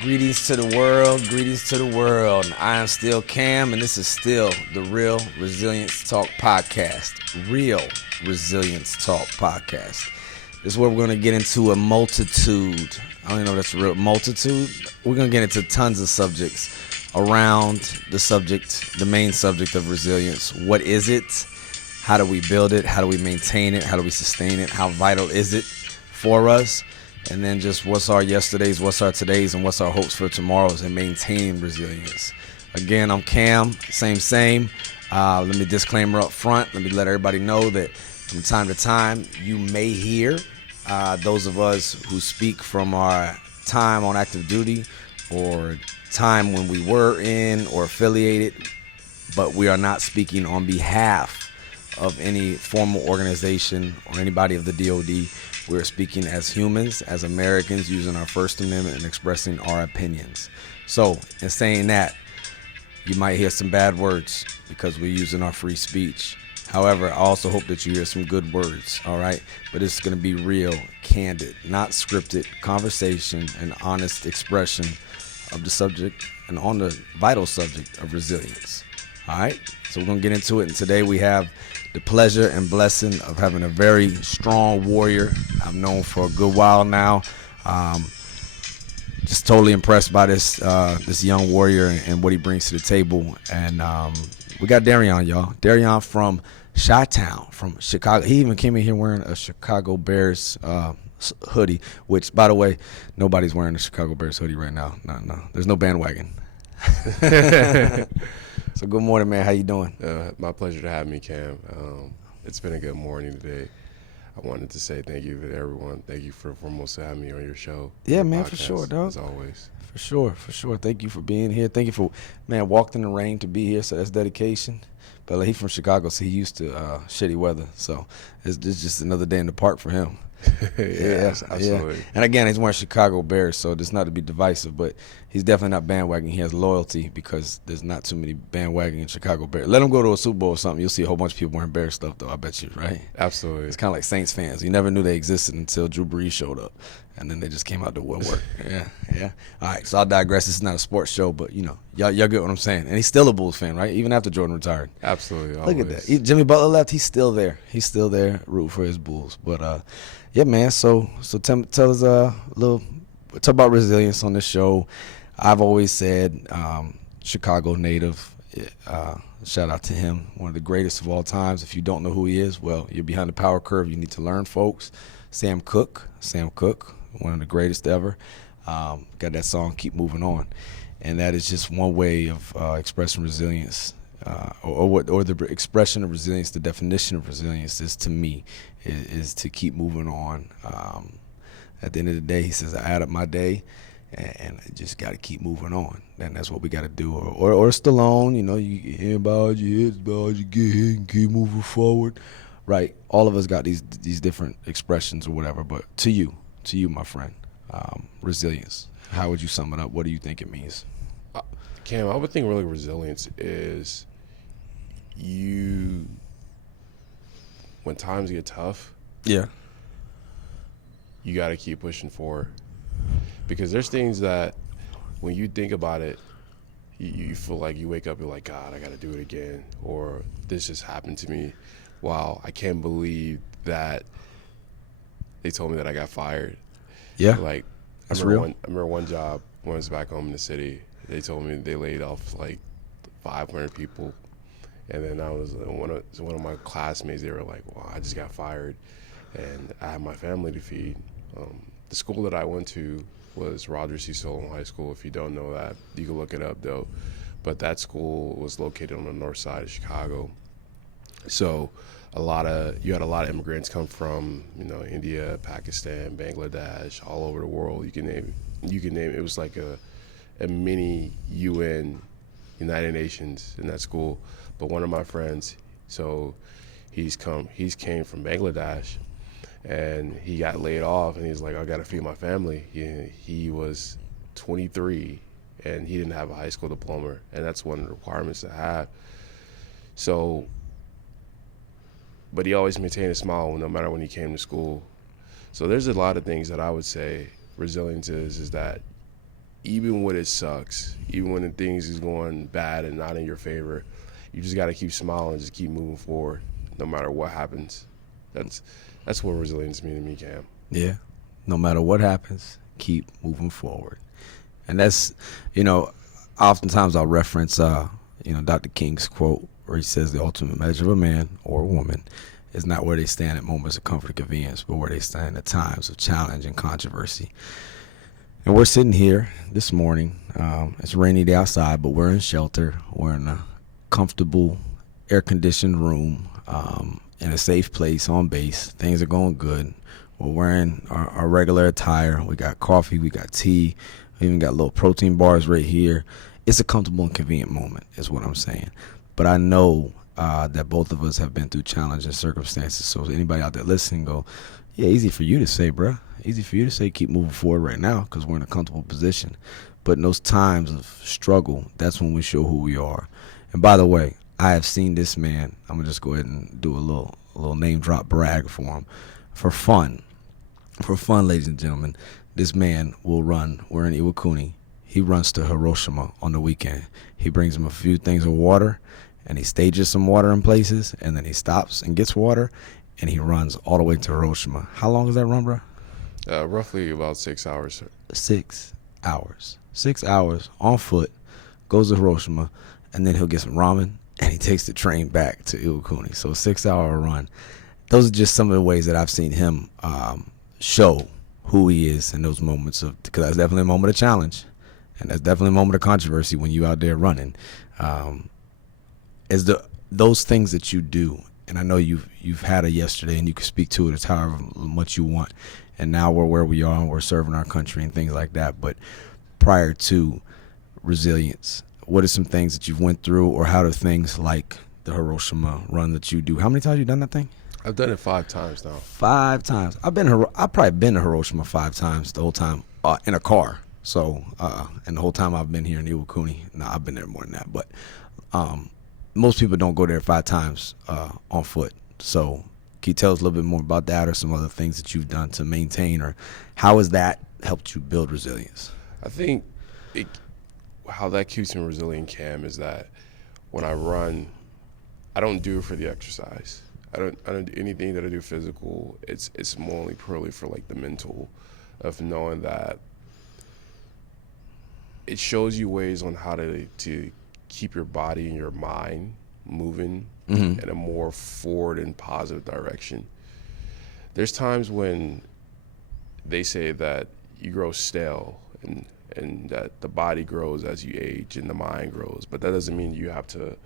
Greetings to the world, greetings to the world. I am still Cam, and this is still the Real Resilience Talk Podcast. Real Resilience Talk Podcast. This is where we're going to get into a multitude. I don't even know if that's a real multitude. We're going to get into tons of subjects around the main subject of resilience. What is it? How do we build it? How do we maintain it? How do we sustain it? How vital is it for us? And then just what's our yesterdays, what's our todays, and what's our hopes for tomorrows and maintaining resilience. Again, I'm Cam, same. Let me disclaimer up front. Let me let everybody know that from time to time you may hear those of us who speak from our time on active duty or time when we were in or affiliated, but we are not speaking on behalf of any formal organization or anybody of the DOD. We're speaking as humans, as Americans, using our First Amendment and expressing our opinions. So, in saying that, you might hear some bad words because we're using our free speech. However, I also hope that you hear some good words, all right? But it's going to be real, candid, not scripted conversation and honest expression of the subject and on the vital subject of resilience, all right? So we're going to get into it, and today we have the pleasure and blessing of having a very strong warrior I've known for a good while now. Just totally impressed by this young warrior and what he brings to the table. And we got Darrion, y'all. Darrion from Chi-Town, from Chicago. He even came in here wearing a Chicago Bears hoodie, which, by the way, nobody's wearing a Chicago Bears hoodie right now. No. There's no bandwagon. So good morning, man. How you doing? My pleasure to have me, Cam. It's been a good morning today. I wanted to say thank you to everyone. Thank you for foremost having me on your show. Yeah, your man, podcast, for sure, dog. As always. For sure. Thank you for being here. Thank you for, man, walked in the rain to be here, so that's dedication. But he's from Chicago, so he used to shitty weather. So it's just another day in the park for him. Yeah, absolutely. Yeah. And again, he's wearing Chicago Bears, so it's not to be divisive, but he's definitely not bandwagon. He has loyalty because there's not too many bandwagon in Chicago Bears. Let him go to a Super Bowl or something. You'll see a whole bunch of people wearing Bears stuff, though, I bet you, right? Absolutely. It's kind of like Saints fans. You never knew they existed until Drew Brees showed up, and then they just came out the woodwork. Yeah. All right, so I'll digress. This is not a sports show, but, y'all get what I'm saying. And he's still a Bulls fan, right? Even after Jordan retired. Absolutely. Look at that. Jimmy Butler left. He's still there. He's still there, root for his Bulls. But, yeah, man, so tell us a little – talk about resilience on this show. I've always said Chicago native. Shout out to him, one of the greatest of all times. If you don't know who he is, well, you're behind the power curve. You need to learn, folks. Sam Cooke, one of the greatest ever. Got that song, Keep Moving On. And that is just one way of expressing resilience. Or the expression of resilience, the definition of resilience is, to me, is to keep moving on. At the end of the day, he says, I add up my day, and I just got to keep moving on. And that's what we got to do. Or Stallone, you hear about your hits, about you get hit and keep moving forward. Right. All of us got these different expressions or whatever. But to you, my friend, resilience. How would you sum it up? What do you think it means? Cam, I would think really resilience is when times get tough, yeah, you got to keep pushing forward. Because there's things that when you think about it, you feel like you wake up, you're like, God, I got to do it again. Or this just happened to me. Wow, I can't believe that they told me that I got fired. Yeah, like that's real. I remember one job when I was back home in the city. They told me they laid off like 500 people. And then I was one of my classmates. They were like, "Wow, I just got fired, and I have my family to feed." The school that I went to was Roger C. Solon High School. If you don't know that, you can look it up though. But that school was located on the north side of Chicago. So you had a lot of immigrants come from India, Pakistan, Bangladesh, all over the world. You can name it. It was like a mini UN, United Nations in that school. But one of my friends, so he's came from Bangladesh, and he got laid off, and he's like, I gotta feed my family. He was 23, and he didn't have a high school diploma, and that's one of the requirements to have. So, but he always maintained a smile no matter when he came to school. So there's a lot of things that I would say resilience is that even when it sucks, even when the things is going bad and not in your favor, you just got to keep smiling and just keep moving forward no matter what happens. That's what resilience means to me, Cam. Yeah. No matter what happens, keep moving forward. And that's, oftentimes I'll reference, Dr. King's quote where he says the ultimate measure of a man or a woman is not where they stand at moments of comfort and convenience, but where they stand at times of challenge and controversy. And we're sitting here this morning. It's a rainy day outside, but we're in shelter. We're in a comfortable, air-conditioned room, in a safe place on base. Things are going good. We're wearing our regular attire. We got coffee. We got tea. We even got little protein bars right here. It's a comfortable and convenient moment is what I'm saying. But I know that both of us have been through challenging circumstances. So anybody out there listening go, yeah, easy for you to say, bruh. Easy for you to say keep moving forward right now because we're in a comfortable position. But in those times of struggle, that's when we show who we are. And by the way, I have seen this man. I'm going to just go ahead and do a little name drop brag for him. For fun, ladies and gentlemen, this man will run. We're in Iwakuni. He runs to Hiroshima on the weekend. He brings him a few things of water, and he stages some water in places, and then he stops and gets water, and he runs all the way to Hiroshima. How long is that run, bro? Roughly about 6 hours. 6 hours. 6 hours on foot, goes to Hiroshima, and then he'll get some ramen, and he takes the train back to Iwakuni. So a 6-hour run. Those are just some of the ways that I've seen him show who he is in those moments of, because that's definitely a moment of challenge, and that's definitely a moment of controversy when you out there running. Those things that you do, and I know you've had it yesterday, and you can speak to it as however much you want. And now we're where we are, and we're serving our country and things like that. But prior to resilience, what are some things that you've went through, or how do things like the Hiroshima run that you do? How many times have you done that thing? I've done it 5 times now. 5 times. I've probably been to Hiroshima 5 times the whole time in a car. So, and the whole time I've been here in Iwakuni. No, I've been there more than that. But most people don't go there 5 times on foot. So can you tell us a little bit more about that, or some other things that you've done to maintain, or how has that helped you build resilience? I think how that keeps me resilient, Cam, is that when I run, I don't do it for the exercise. I don't do anything that I do physical. It's more only purely for like the mental, of knowing that it shows you ways on how to keep your body and your mind moving in a more forward and positive direction. There's times when they say that you grow stale and that the body grows as you age and the mind grows, but that doesn't mean you have to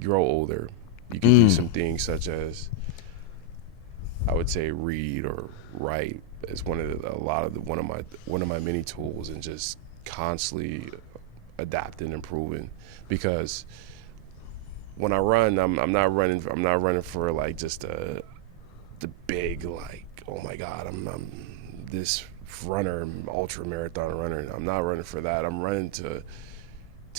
grow older. You can do some things such as, I would say, read or write is one of my many tools, and just constantly adapting and improving. Because when I run, I'm not running for like just the big, like, oh my God, I'm this runner, ultra marathon runner. I'm not running for that. I'm running to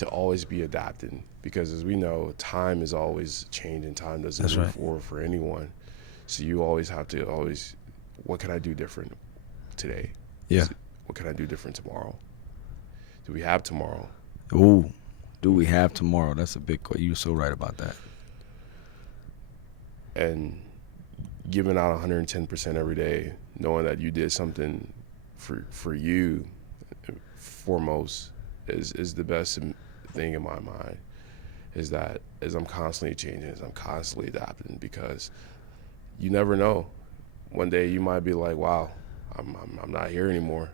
always be adapting, because as we know, time is always changing. Time doesn't move forward for anyone. So you always have to what can I do different today? Yeah. What can I do different tomorrow? Do we have tomorrow? Ooh, do we have tomorrow? That's a big question. You're so right about that. And giving out 110% every day, knowing that you did something for you foremost is the best thing in my mind. Is that as I'm constantly changing, as I'm constantly adapting, because you never know. One day you might be like, wow, I'm not here anymore,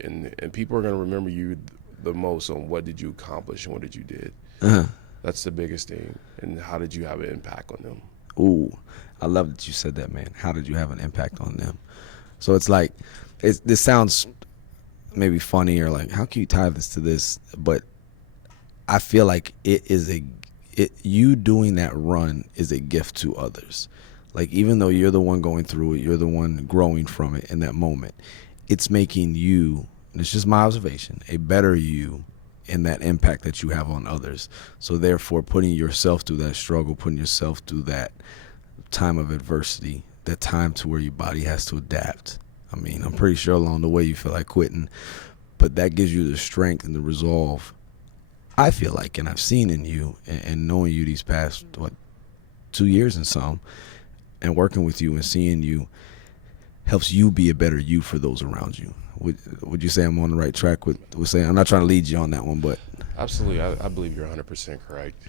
and people are gonna remember you the most on what did you accomplish and what did you did. That's the biggest thing. And how did you have an impact on them? Ooh, I love that you said that, man. How did you have an impact on them? So it's like, this sounds maybe funny, or like, how can you tie this to this? But I feel like you doing that run is a gift to others. Like, even though you're the one going through it, you're the one growing from it in that moment, it's making you, and it's just my observation, a better you in that impact that you have on others. So therefore, putting yourself through that struggle, putting yourself through that time of adversity, that time to where your body has to adapt. I mean, I'm pretty sure along the way you feel like quitting, but that gives you the strength and the resolve, I feel like, and I've seen in you, and knowing you these past 2 years and some, and working with you and seeing you helps you be a better you for those around you. Would you say I'm on the right track with saying? I'm not trying to lead you on that one, but Absolutely, I believe you're 100% correct.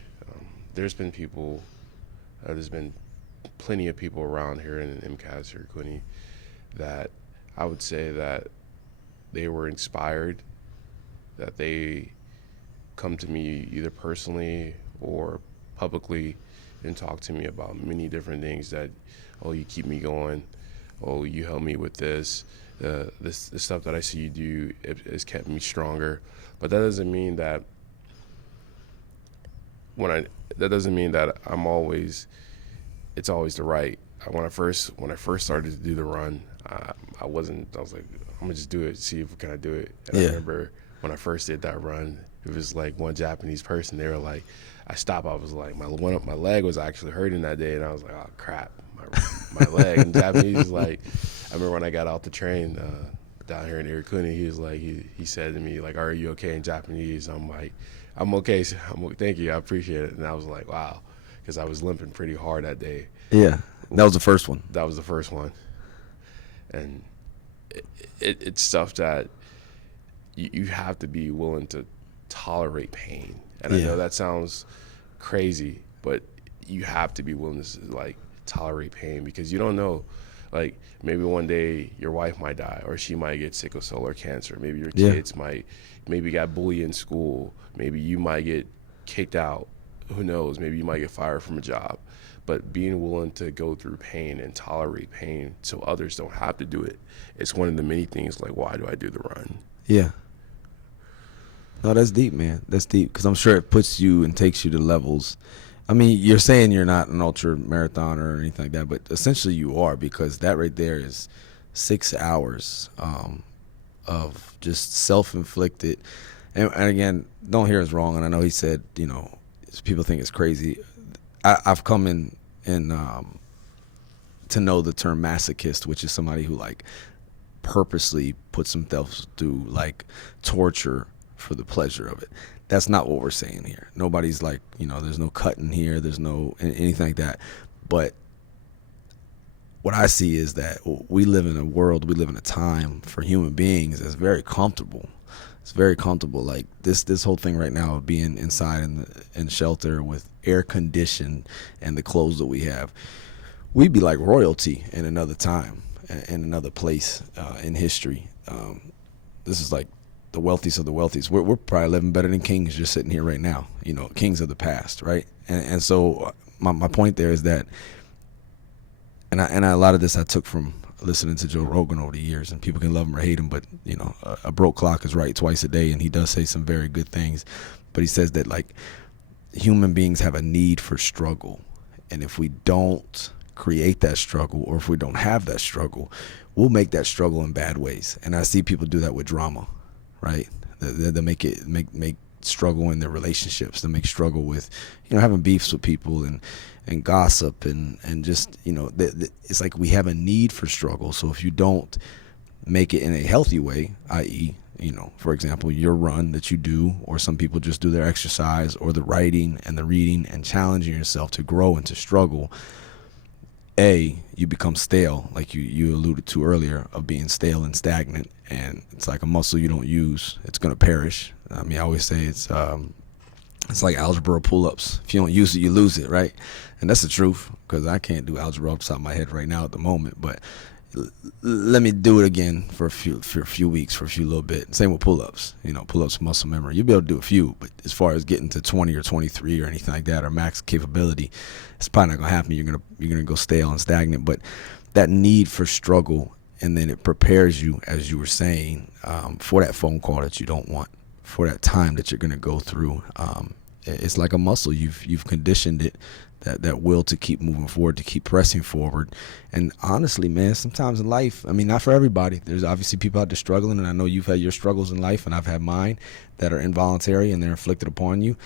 There's been plenty of people around here in MCAS or Quinny that I would say that they were inspired, that they come to me either personally or publicly and talk to me about many different things that, oh, you keep me going, oh, you help me with this, the stuff that I see you do, it's kept me stronger. But that doesn't mean that it's always the right. When I first started to do the run, I was like, I'm gonna just do it, see if can I do it. And I remember when I first did that run, it was like one Japanese person. They were like, I stopped. I was like, my leg was actually hurting that day, and I was like, oh crap, my leg. And Japanese was like, I remember when I got off the train down here in Irikuni, he was like, he said to me like, are you okay in Japanese? I'm like, I'm okay. Thank you, I appreciate it. And I was like, wow, because I was limping pretty hard that day. Yeah, that was the first one. That was the first one, and it's stuff that you have to be willing to tolerate pain. And I know that sounds crazy, but you have to be willing to like tolerate pain, because you don't know, like maybe one day your wife might die, or she might get sickle cell or cancer. Maybe your kids maybe got bullied in school. Maybe you might get kicked out. Who knows? Maybe you might get fired from a job. But being willing to go through pain and tolerate pain so others don't have to do it, it's one of the many things like, why do I do the run? Yeah. No, that's deep, man. That's deep, because I'm sure it puts you and takes you to levels. I mean, you're saying you're not an ultra marathoner or anything like that, but essentially you are, because that right there is 6 hours of just self-inflicted. And again, don't hear us wrong. And I know he said, people think it's crazy. I've come in to know the term masochist, which is somebody who like purposely puts themselves through like torture for the pleasure of it. That's not what we're saying here. Nobody's like, there's no cutting here. There's no anything like that. But what I see is that we live in a time for human beings that's very comfortable. It's very comfortable. Like this whole thing right now of being inside in shelter with air conditioned and the clothes that we have, we'd be like royalty in another time, in another place in history. This is like the wealthiest of the wealthiest. We're probably living better than kings just sitting here right now. Kings of the past, right? And so my point there is that, and a lot of this I took from listening to Joe Rogan over the years, and people can love him or hate him, but a broke clock is right twice a day, and he does say some very good things. But he says that like human beings have a need for struggle, and if we don't create that struggle, or if we don't have that struggle, we'll make that struggle in bad ways. And I see people do that with drama, right? They make struggle in their relationships. They make struggle with having beefs with people and gossip and just it's like we have a need for struggle. So if you don't make it in a healthy way, i.e., for example, your run that you do, or some people just do their exercise, or the writing and the reading and challenging yourself to grow and to struggle, you become stale, like you alluded to earlier, of being stale and stagnant. And it's like a muscle you don't use, it's going to perish. I mean, I always say it's like algebra pull-ups. If you don't use it, you lose it, right? And that's the truth, because I can't do algebra off the top of my head right now at the moment. But let me do it again for a few weeks, for a few little bit. Same with pull-ups. Pull-ups, muscle memory. You'll be able to do a few, but as far as getting to 20 or 23 or anything like that, or max capability, it's probably not gonna happen. You're gonna go stale and stagnant. But that need for struggle, and then it prepares you, as you were saying, for that phone call that you don't want, for that time that you're gonna go through. It's like a muscle. You've conditioned it, that will to keep moving forward, to keep pressing forward. And honestly, man, sometimes in life, I mean, not for everybody. There's obviously people out there struggling, and I know you've had your struggles in life, and I've had mine that are involuntary and they're inflicted upon you.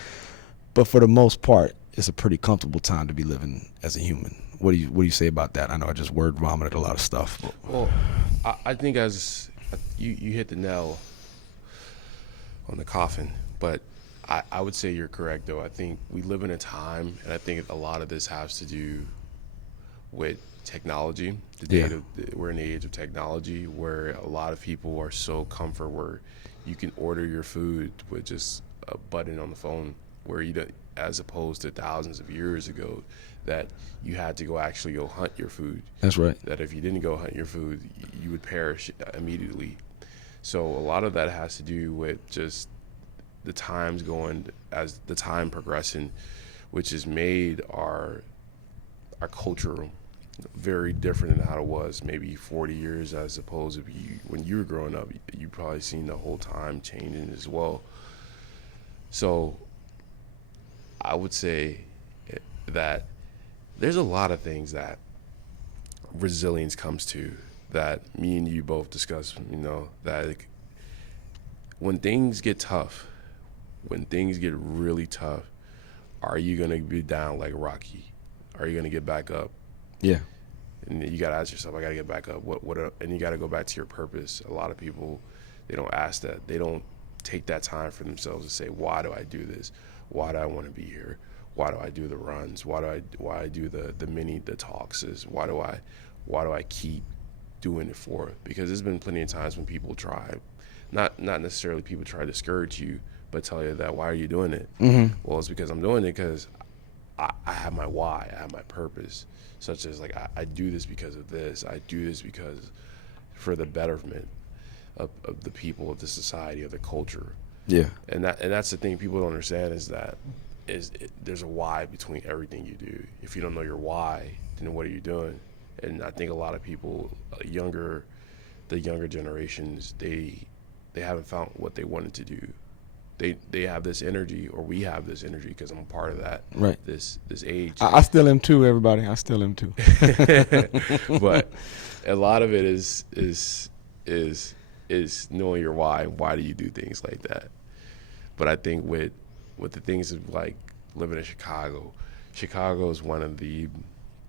But for the most part, it's a pretty comfortable time to be living as a human. What do you say about that? I know I just word vomited a lot of stuff. Well, I think as you hit the nail on the coffin. But I would say you're correct, though. I think we live in a time, and I think a lot of this has to do with technology. We're in the age of technology where a lot of people are so comfort where you can order your food with just a button on the phone, where you don't, as opposed to thousands of years ago that you had to actually go hunt your food. That's right. That if you didn't go hunt your food, you would perish immediately. So a lot of that has to do with just the times going, as the time progressing, which has made our culture very different than how it was maybe 40 years, as opposed to when you were growing up, you probably seen the whole time changing as well. So I would say that there's a lot of things that resilience comes to, that me and you both discuss, that when things get tough, when things get really tough, are you going to be down like Rocky? Are you going to get back up? Yeah. And you got to ask yourself, I got to get back up. And you got to go back to your purpose. A lot of people, they don't ask that. They don't take that time for themselves to say, why do I do this? Why do I want to be here? Why do I do the runs? Why I do the talks? Why do I keep doing it for? Because there's been plenty of times when people try, not necessarily people try to discourage you, but tell you that, why are you doing it? Mm-hmm. Well, it's because I'm doing it because I have my why, I have my purpose, such as like I do this because of this. I do this because for the betterment of the people, of the society, of the culture. Yeah. And that's the thing people don't understand is that there's a why between everything you do. If you don't know your why, then what are you doing? And I think a lot of people, the younger generations, they haven't found what they wanted to do. They have this energy, or we have this energy, because I'm a part of that. Right. This age. I still am too, everybody. I still am too. But a lot of it is knowing your why. Why do you do things like that? But I think with the things of like living in Chicago is one of the,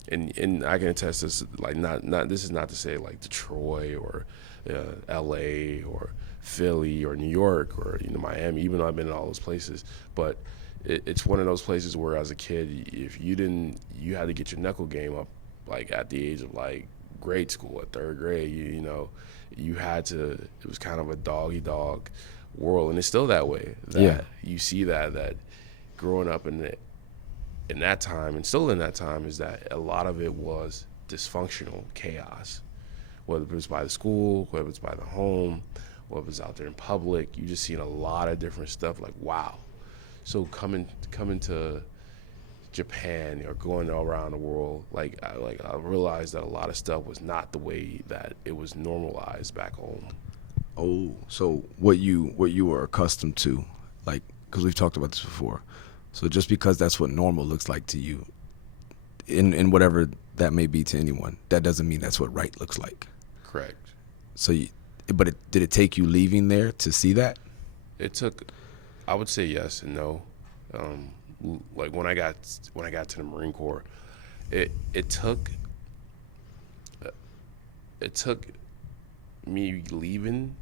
and I can attest this, like not this is not to say like Detroit or LA or Philly or New York or Miami, even though I've been in all those places, but it's one of those places where as a kid, if you had to get your knuckle game up like at the age of like grade school, at third grade, you had to, it was kind of a dog world, and it's still that way. You see that growing up in that time, and still in that time, is that a lot of it was dysfunctional chaos, whether it was by the school, whether it's by the home, whether it's out there in public. You just seen a lot of different stuff. Like, wow. So coming to Japan or going all around the world, I realized that a lot of stuff was not the way that it was normalized back home. Oh, so what you were accustomed to, like, because we've talked about this before. So just because that's what normal looks like to you, in whatever that may be to anyone, that doesn't mean that's what right looks like. Correct. So, did it take you leaving there to see that? It took, I would say yes and no. Like when I got to the Marine Corps, it took me leaving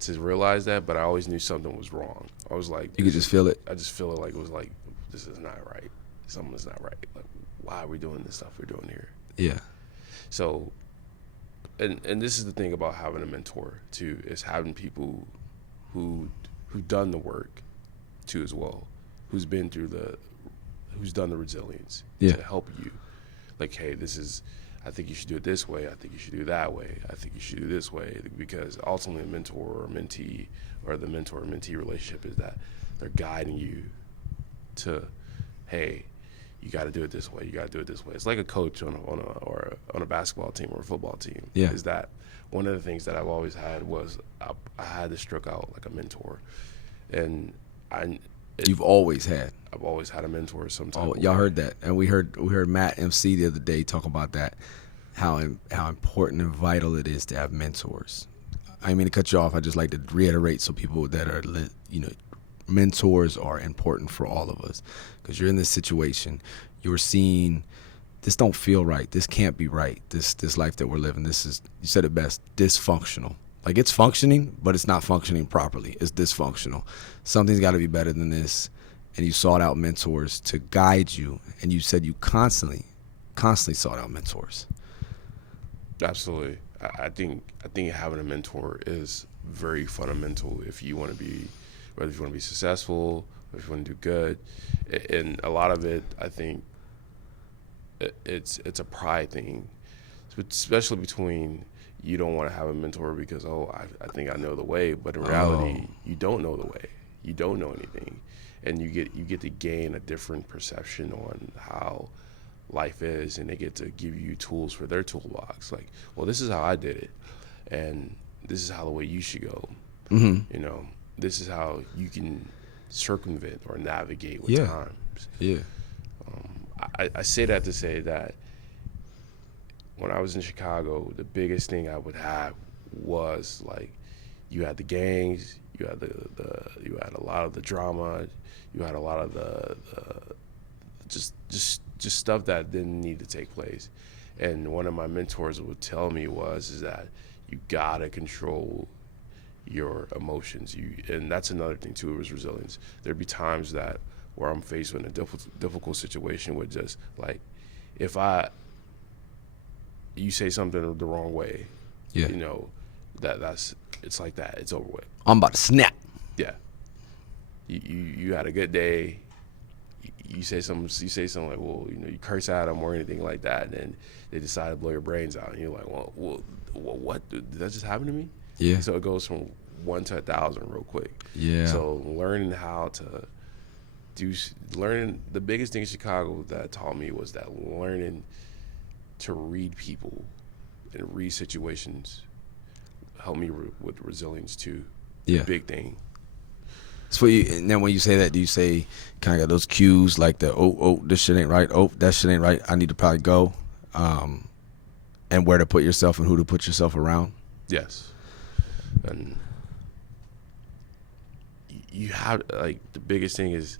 to realize that, but I always knew something was wrong. I was like, you could just feel it. I just feel it, like it was like, this is not right. Something is not right. Like, why are we doing this stuff we're doing here? Yeah. So, and this is the thing about having a mentor too, is having people who've done the work too as well, who's done the resilience to help you. Like, hey, I think you should do it this way. I think you should do it that way. I think you should do this way. Because ultimately, a mentor or mentee, or the mentor mentee relationship, is that they're guiding you to, hey, you got to do it this way. You got to do it this way. It's like a coach on a basketball team or a football team. Yeah. Is that one of the things that I've always had was I had to struck out like a mentor, and you've always had. I've always had a mentor sometime. Oh, y'all heard that, and we heard Matt MC the other day talk about that, how important and vital it is to have mentors. I didn't mean to cut you off. I just like to reiterate, so people that are mentors are important for all of us, because you're in this situation, you're seeing this don't feel right, this can't be right, this life that we're living, this is, you said it best, dysfunctional. Like, it's functioning, but it's not functioning properly. It's dysfunctional. Something's got to be better than this. And you sought out mentors to guide you. And you said you constantly sought out mentors. Absolutely. I think having a mentor is very fundamental if you want to be, whether if you want to be successful, or if you want to do good. And a lot of it, I think, it's a pride thing, especially between, you don't want to have a mentor because, I think I know the way, but in reality, you don't know the way. You don't know anything, and you get to gain a different perception on how life is, and they get to give you tools for their toolbox. Like, well, this is how I did it, and this is how the way you should go. Mm-hmm. You know, this is how you can circumvent or navigate with times. Yeah. I say that to say that when I was in Chicago, the biggest thing I would have was, like, you had the gangs, you had you had a lot of the drama, you had a lot of the just stuff that didn't need to take place. And one of my mentors would tell me is that you gotta control your emotions. And that's another thing too, was resilience. There'd be times where I'm faced with a difficult situation with just, like, if you say something the wrong way, Yeah. you know, it's like that. It's over with. I'm about to snap. Yeah. You had a good day. You say something like, well, you know, you curse at them or anything like that, and then they decide to blow your brains out, and you're like, well, what? Did that just happen to me? Yeah. So it goes from 1 to 1,000 real quick. Yeah. So learning the biggest thing in Chicago that taught me was that learning to read people and read situations helped me with resilience too. Yeah. Big thing. So and then when you say that, do you say kind of got those cues like this shit ain't right, that shit ain't right, I need to probably go, and where to put yourself and who to put yourself around? Yes. And you have, like, the biggest thing is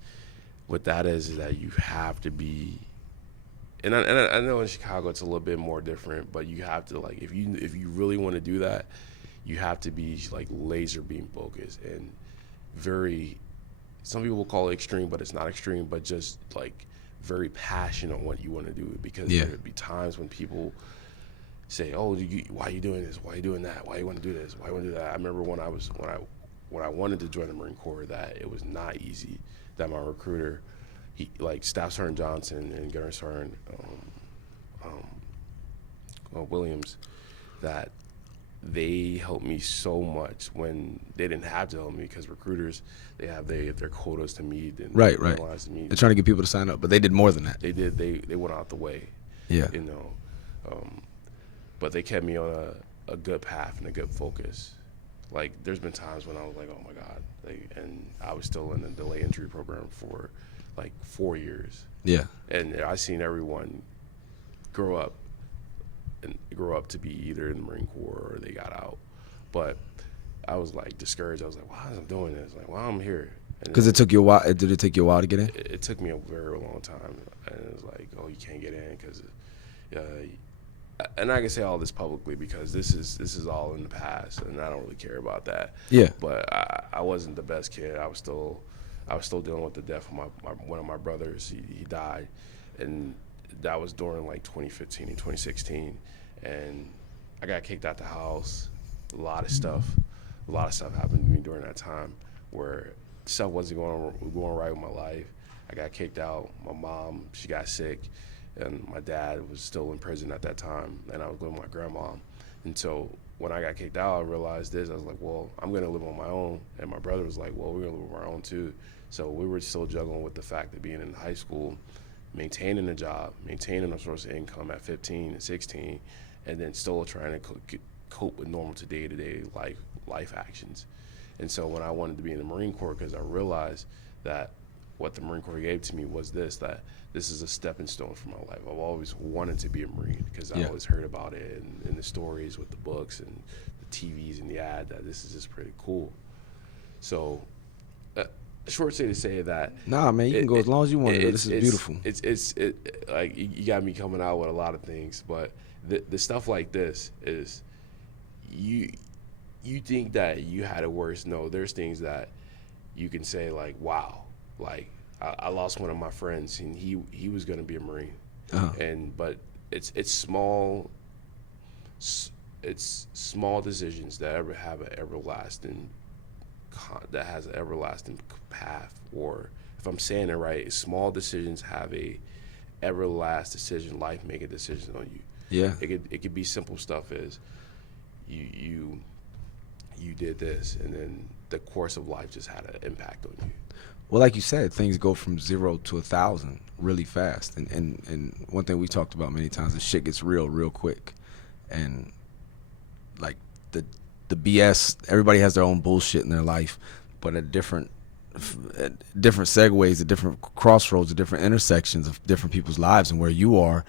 what that is that you have to be, and I know in Chicago it's a little bit more different, but you have to, like, if you really want to do that, you have to be, like, laser beam focused and some people will call it extreme, but it's not extreme, but just, like, very passionate on what you want to do, because there'll be times when people say, why are you doing this? Why are you doing that? Why you want to do this? Why you want to do that? I remember when I wanted to join the Marine Corps, that it was not easy, that my recruiter, Staff Sergeant Johnson and Gunner Sergeant Williams, that they helped me so much when they didn't have to help me, because recruiters, they have their quotas to meet and right. deadlines to meet. They're trying to get people to sign up, but they did more than that. They did. They went out the way. Yeah. You know, but they kept me on a good path and a good focus. Like, there's been times when I was like, oh my God, and I was still in the delay entry program for like 4 years. Yeah. And I seen everyone grow up to be either in the Marine Corps or they got out. But I was, like, discouraged. I was like, why am I doing this? Like, why am I here? Because it took you a while. Did it take you a while to get in? It took me a very long time. And it was like, you can't get in because, and I can say all this publicly because this is all in the past, and I don't really care about that. Yeah. But I wasn't the best kid. I was still dealing with the death of one of my brothers. He died, and that was during, like, 2015 and 2016, and I got kicked out the house. A lot of stuff happened to me during that time where stuff wasn't going right with my life. I got kicked out. My mom, she got sick, and my dad was still in prison at that time, and I was living with my grandma. And so when I got kicked out, I realized this. I was like, well, I'm going to live on my own. And my brother was like, well, we're going to live on our own too. So we were still juggling with the fact of being in high school, maintaining a job, maintaining a source of income at 15 and 16, and then still trying to cope with normal day-to-day life actions. And so when I wanted to be in the Marine Corps, because I realized that what the Marine Corps gave to me was that this is a stepping stone for my life. I've always wanted to be a Marine because I always heard about it in the stories with the books and the TVs and the ad, that this is just pretty cool. So, short to say that. Nah, man, you can go as long as you want to. This is beautiful. It's like, you got me coming out with a lot of things, but the stuff like this is, you think that you had it worse. No, there's things that you can say like, wow, like I lost one of my friends and he was going to be a Marine. But it's small, it's small decisions that ever have an everlasting, that has an everlasting path. Or if I'm saying it right, small decisions have a everlasting decision, life making decisions on you. Yeah. It could be simple stuff as you did this, and then the course of life just had an impact on you. Well, like you said, things go from 0 to 1,000 really fast. And one thing we talked about many times is shit gets real quick. And like the BS, everybody has their own bullshit in their life, but at different segues, at different crossroads, at different intersections of different people's lives and where you are.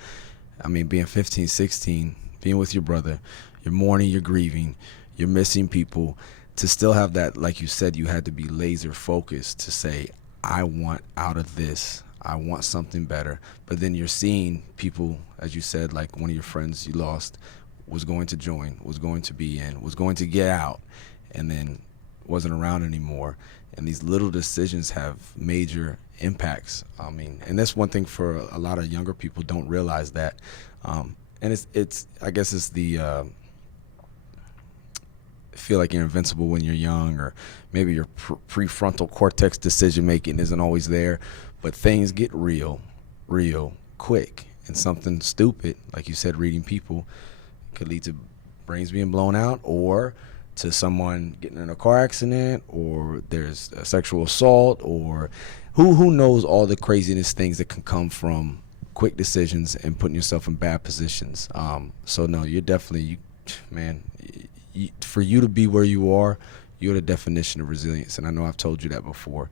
I mean, being 15, 16, being with your brother, you're mourning, you're grieving, you're missing people. To still have that, like you said, you had to be laser focused to say, I want out of this. I want something better. But then you're seeing people, as you said, like one of your friends you lost was going to join, was going to be in, was going to get out, and then wasn't around anymore. And these little decisions have major impacts. I mean, and that's one thing for a lot of younger people don't realize that. And it's I guess it's the feel like you're invincible when you're young, or maybe your prefrontal cortex decision making isn't always there, but things get real quick, and something stupid, like you said, reading people, could lead to brains being blown out, or to someone getting in a car accident, or there's a sexual assault, or who knows all the craziness things that can come from quick decisions and putting yourself in bad positions. So no, you're definitely, man, for you to be where you are, you're the definition of resilience. And I know I've told you that before,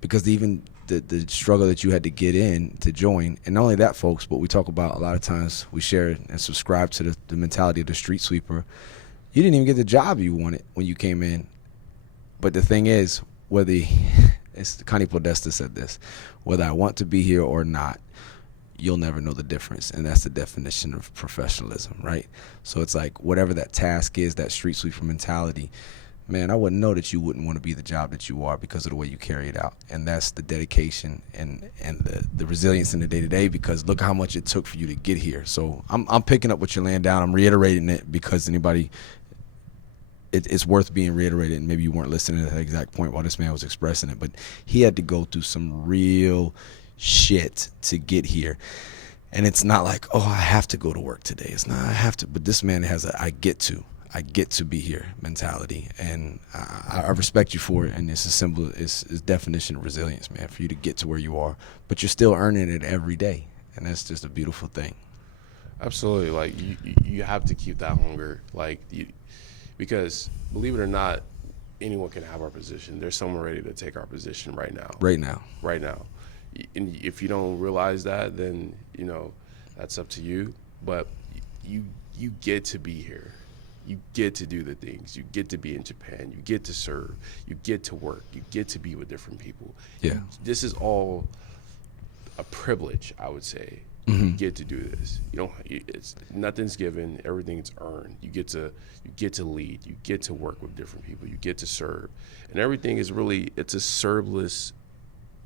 because even the struggle that you had to get in to join, and not only that, folks, but we talk about a lot of times, we share and subscribe to the mentality of the street sweeper. You didn't even get the job you wanted when you came in. But the thing is, it's Connie Podesta said this, whether I want to be here or not, you'll never know the difference. And that's the definition of professionalism, right? So it's like whatever that task is, that street sweeper mentality, man, I wouldn't know that you wouldn't want to be the job that you are because of the way you carry it out. And that's the dedication and the resilience in the day-to-day, because look how much it took for you to get here. So I'm picking up what you're laying down. I'm reiterating it because it's worth being reiterated, and maybe you weren't listening to that exact point while this man was expressing it, but he had to go through some real shit to get here. And it's not like, oh, I have to go to work today. It's not I have to, but this man has a I get to be here mentality, and I respect you for it. And it's a symbol, it's definition of resilience, man, for you to get to where you are, but you're still earning it every day, and that's just a beautiful thing. Absolutely. Like you have to keep that hunger, because believe it or not, anyone can have our position. There's someone ready to take our position right now. And if you don't realize that, then that's up to you. But you get to be here. You get to do the things. You get to be in Japan. You get to serve. You get to work. You get to be with different people. Yeah. This is all a privilege, I would say. Mm-hmm. You get to do this. It's nothing's given. Everything's earned. You get to lead. You get to work with different people. You get to serve, and everything is really, it's a serveless.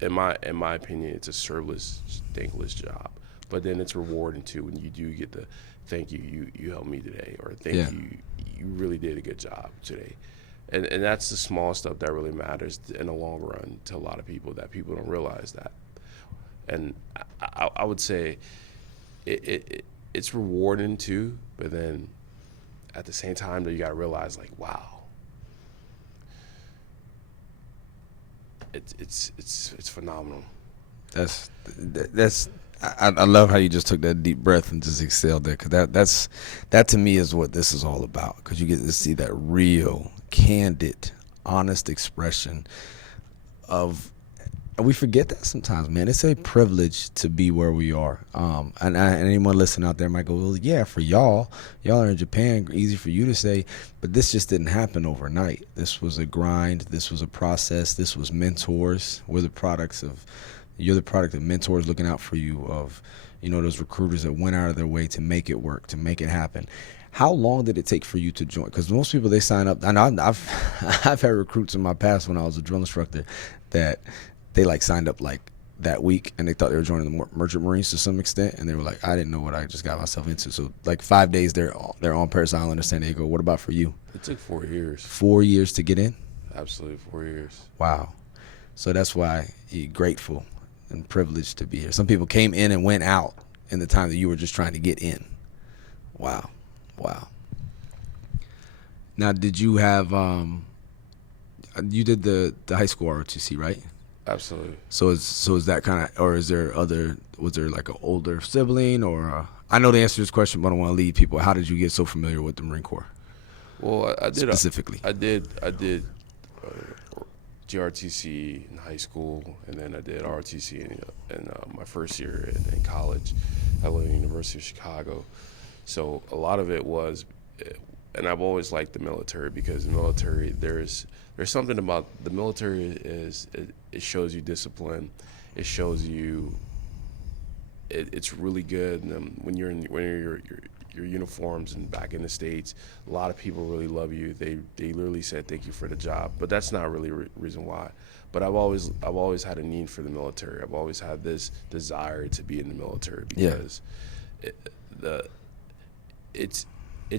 In my opinion, it's a serveless, thankless job. But then it's rewarding too when you do get the thank you. You helped me today, or thank you. You really did a good job today, and that's the small stuff that really matters in the long run to a lot of people, that people don't realize that. And I would say it's rewarding too, but then at the same time, though, you got to realize, like, wow, it's phenomenal. I love how you just took that deep breath and just exhaled there, because that to me is what this is all about, because you get to see that real, candid, honest expression of. We forget that sometimes, man. It's a privilege to be where we are. And anyone listening out there might go, well, yeah, for y'all are in Japan, easy for you to say, but this just didn't happen overnight. This was a grind. This was a process. This was mentors. You're the product of mentors looking out for you, of those recruiters that went out of their way to make it work, to make it happen. How long did it take for you to join? Because most people, they sign up. I know I've had recruits in my past when I was a drill instructor that they like signed up like that week and they thought they were joining the Merchant Marines to some extent, and they were like, I didn't know what I just got myself into. So like 5 days they're on Paris Island or San Diego. What about for you? It took 4 years. 4 years to get in? Absolutely, 4 years. Wow. So that's why you're grateful and privileged to be here. Some people came in and went out in the time that you were just trying to get in. Wow. Now, did you have you did the high school ROTC, right? Absolutely. So is that kind of, or was there like an older sibling, or I know the answer to this question, but I don't want to lead people. How did you get so familiar with the Marine Corps? Well, I did specifically. I did GRTC in high school, and then I did ROTC in my first year in college at the University of Chicago. So a lot of it was, and I've always liked the military, because the military, there's something about the military it shows you discipline, it shows you it's really good. When you're in your uniforms and back in the States, a lot of people really love you. They literally said thank you for the job, but that's not really reason why. But I've always had a need for the military. I've always had this desire to be in the military, because it's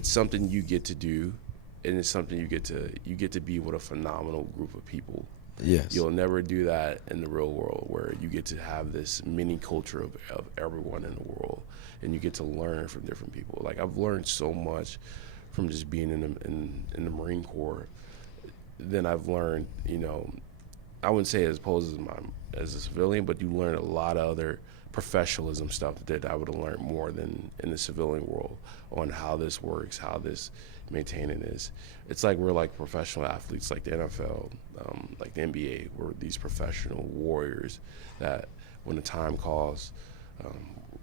something you get to do, and it's something you get to be with a phenomenal group of people. Yes. You'll never do that in the real world, where you get to have this mini culture of everyone in the world, and you get to learn from different people. Like, I've learned so much from just being in the Marine Corps. Then I've learned, I wouldn't say as opposed as a civilian, but you learn a lot of other professionalism stuff that I would have learned more than in the civilian world, on how this works, how this maintaining is. It's like we're like professional athletes, like the NFL, like the NBA. We're these professional warriors that when the time calls,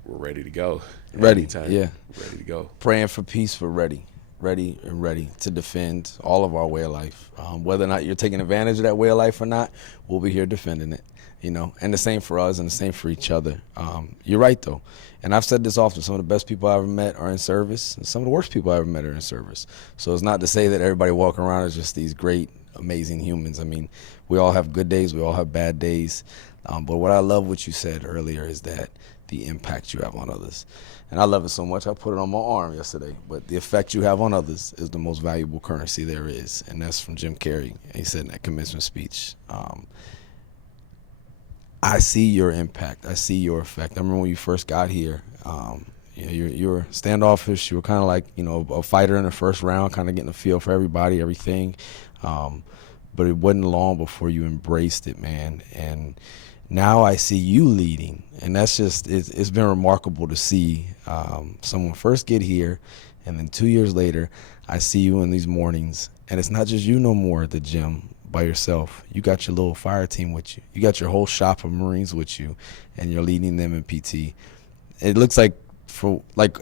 we're ready to go. Ready, Anytime, yeah. Ready to go. Praying for peace, for ready to defend all of our way of life. Whether or not you're taking advantage of that way of life or not, we'll be here defending it. And the same for us, and the same for each other. You're right, though. And I've said this often, some of the best people I ever met are in service, and some of the worst people I ever met are in service. So it's not to say that everybody walking around is just these great, amazing humans. I mean, we all have good days, we all have bad days. But what I love what you said earlier is that the impact you have on others. And I love it so much, I put it on my arm yesterday. But the effect you have on others is the most valuable currency there is. And that's from Jim Carrey. He said in that commencement speech. I see your impact. I see your effect. I remember when you first got here, you were standoffish. You were kind of like, a fighter in the first round, kind of getting a feel for everybody, everything. But it wasn't long before you embraced it, man. And now I see you leading. And that's just, it's been remarkable to see someone first get here, and then 2 years later, I see you in these mornings. And it's not just you no more at the gym by yourself. You got your little fire team with you. You got your whole shop of Marines with you, and you're leading them in PT. It looks like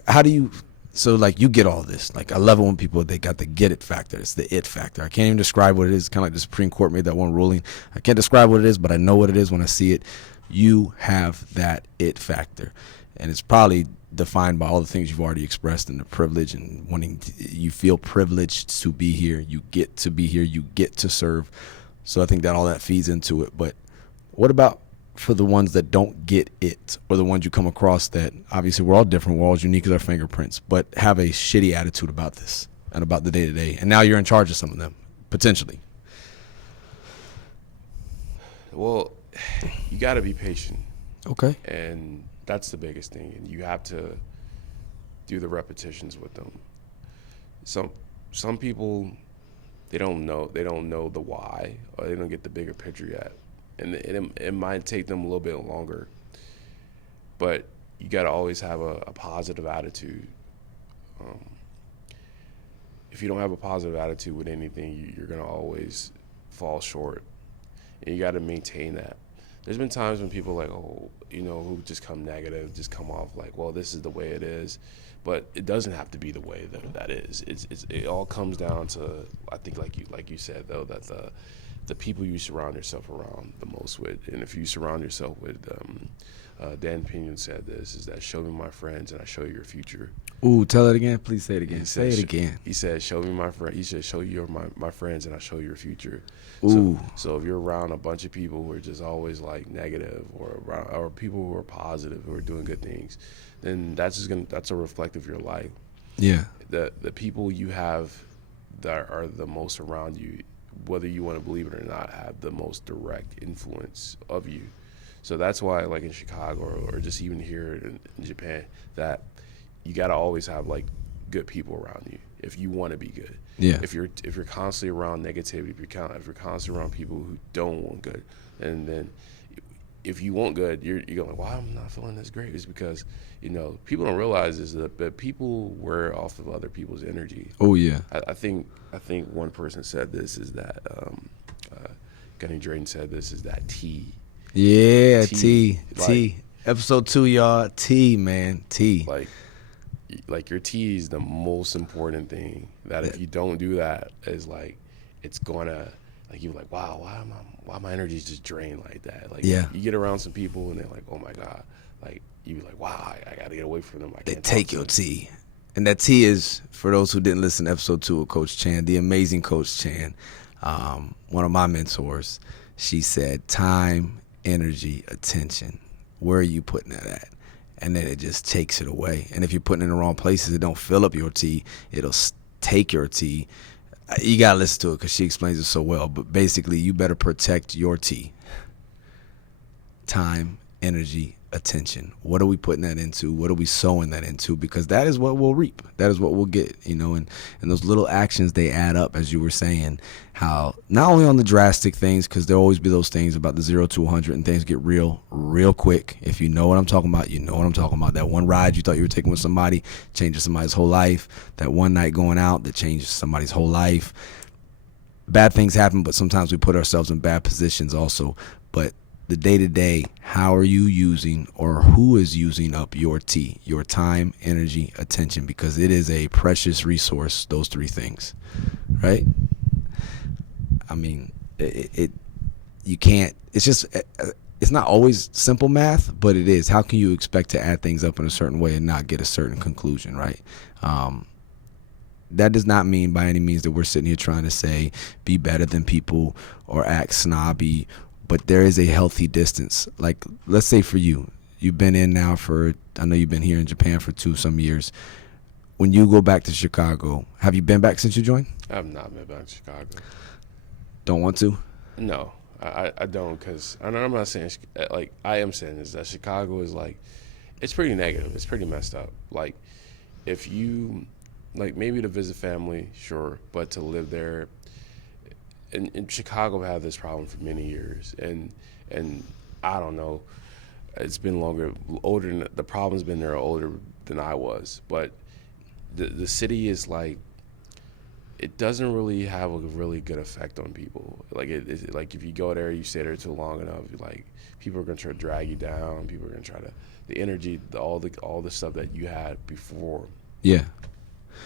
how do you, so like you get all this. Like, I love it when people, they got the get it factor. It's the it factor. I can't even describe what it is. Kind of like the Supreme Court made that one ruling. I can't describe what it is, but I know what it is when I see it. You have that it factor, and it's probably defined by all the things you've already expressed, and the privilege and you feel privileged to be here. You get to be here. You get to serve. So I think that all that feeds into it. But what about for the ones that don't get it, or the ones you come across that, obviously we're all different, we're all as unique as our fingerprints, but have a shitty attitude about this and about the day-to-day, and now you're in charge of some of them, potentially? Well, you got to be patient. Okay. And that's the biggest thing, and you have to do the repetitions with them. Some people, they don't know the why, or they don't get the bigger picture yet, and it might take them a little bit longer. But you got to always have a positive attitude. If you don't have a positive attitude with anything, you're gonna always fall short, and you got to maintain that. There's been times when people are like, who just come negative, just come off like, well, this is the way it is. But it doesn't have to be the way that is. It all comes down to, I think, like you said, though, that the people you surround yourself around the most with. And if you surround yourself with, Dan Pinion said this, is that show me my friends and I show you your future. Ooh, tell it again. Please say it again. He Say said, it again. He said, show me my friend. He said, show you my friends and I show you your future. Ooh. So if you're around a bunch of people who are just always like negative, or people who are positive, who are doing good things, then that's a reflective of your life. Yeah. The people you have that are the most around you, whether you want to believe it or not, have the most direct influence of you. So that's why, like in Chicago or just even here in Japan, that you got to always have like good people around you if you want to be good. Yeah. If you're constantly around negativity, if you're constantly around people who don't want good, and then if you want good, you're going, why I'm not feeling this great? It's because, people don't realize is that people wear off of other people's energy. Oh yeah. I think one person said this is that Gunny Drayton said this is that T. Yeah, T. Like, Episode 2, y'all. T, man. T. Like your T is the most important thing. That if you don't do that, is like it's gonna like you're like, wow, why my energy's just drained like that. Like yeah. You get around some people and they're like, oh my God, like you like, wow, I gotta get away from them. They take your T. And that T is, for those who didn't listen to episode 2 of Coach Chan, the amazing Coach Chan, one of my mentors. She said, time, energy, attention. Where are you putting that at? And then it just takes it away. And if you're putting it in the wrong places, it don't fill up your T. It'll take your T. You got to listen to it because she explains it so well. But basically, you better protect your T. Time, energy, attention. What are we putting that into? What are we sowing that into? Because that is what we'll reap. That is what we'll get, and those little actions, they add up, as you were saying, how not only on the drastic things, because there'll always be those things about the 0 to 100 and things get real quick. If you know what I'm talking about, you know what I'm talking about. That one ride you thought you were taking with somebody changes somebody's whole life. That one night going out that changes somebody's whole life. Bad things happen, but sometimes we put ourselves in bad positions also. But the day-to-day, how are you using or who is using up your T, your time, energy, attention? Because it is a precious resource, those 3 things, right? I mean, you can't, it's not always simple math, but it is. How can you expect to add things up in a certain way and not get a certain conclusion, right? That does not mean by any means that we're sitting here trying to say be better than people or act snobby. But there is a healthy distance. Like, let's say for you, you've been in now I know you've been here in Japan for some years. When you go back to Chicago, have you been back since you joined? I have not been back to Chicago. Don't want to? No, I don't, because I'm not saying, like, I am saying is that Chicago is like, it's pretty negative. It's pretty messed up. Like, if you, like, maybe to visit family, sure, but to live there, in Chicago, I've had this problem for many years, and I don't know, it's been older. The problem's been there older than I was, but the city is like, it doesn't really have a really good effect on people. Like like if you go there, you stay there too long enough, like people are gonna try to drag you down. People are gonna try to the energy, all the stuff that you had before. Yeah.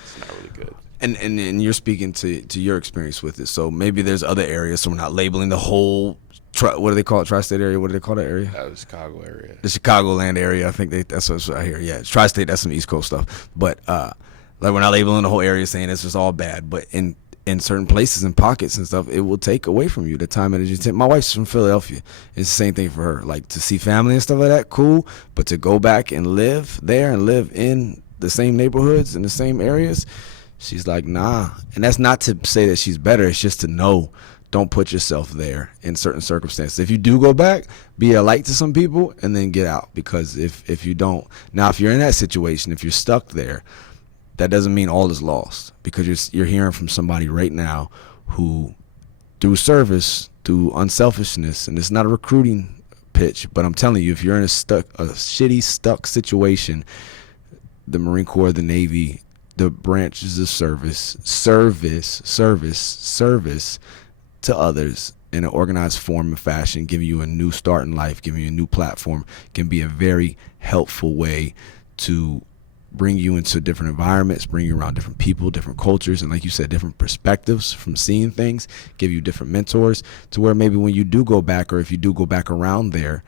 It's not really good. And you're speaking to your experience with it. So maybe there's other areas, so we're not labeling the whole, what do they call it, tri-state area? What do they call that area? The Chicago area. The Chicagoland area. I think that's what I hear. Yeah, tri-state, that's some East Coast stuff. But like we're not labeling the whole area saying it's just all bad. But in certain places and pockets and stuff, it will take away from you the time, energy. My wife's from Philadelphia. It's the same thing for her. Like, to see family and stuff like that, cool. But to go back and live there and live in the same neighborhoods and the same areas, she's like, nah. And that's not to say that she's better. It's just to know, don't put yourself there in certain circumstances. If you do go back, be a light to some people and then get out. Because if you don't, now if you're in that situation, if you're stuck there, that doesn't mean all is lost. Because you're hearing from somebody right now who, through service, through unselfishness, and it's not a recruiting pitch, but I'm telling you, if you're in a shitty stuck situation, the Marine Corps, the Navy, the branches of service to others in an organized form and fashion, giving you a new start in life, giving you a new platform, can be a very helpful way to bring you into different environments, bring you around different people, different cultures, and like you said, different perspectives from seeing things, give you different mentors to where maybe when you do go back, or if you do go back around there,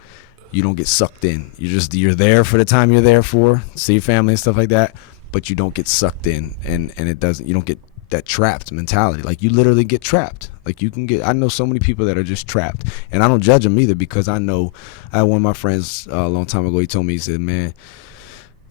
you don't get sucked in. You're there for the time you're there for, see your family and stuff like that, but you don't get sucked in, and you don't get that trapped mentality. Like, you literally get trapped. Like, I know so many people that are just trapped, and I don't judge them either, because I know, I had one of my friends a long time ago, he told me, he said, man,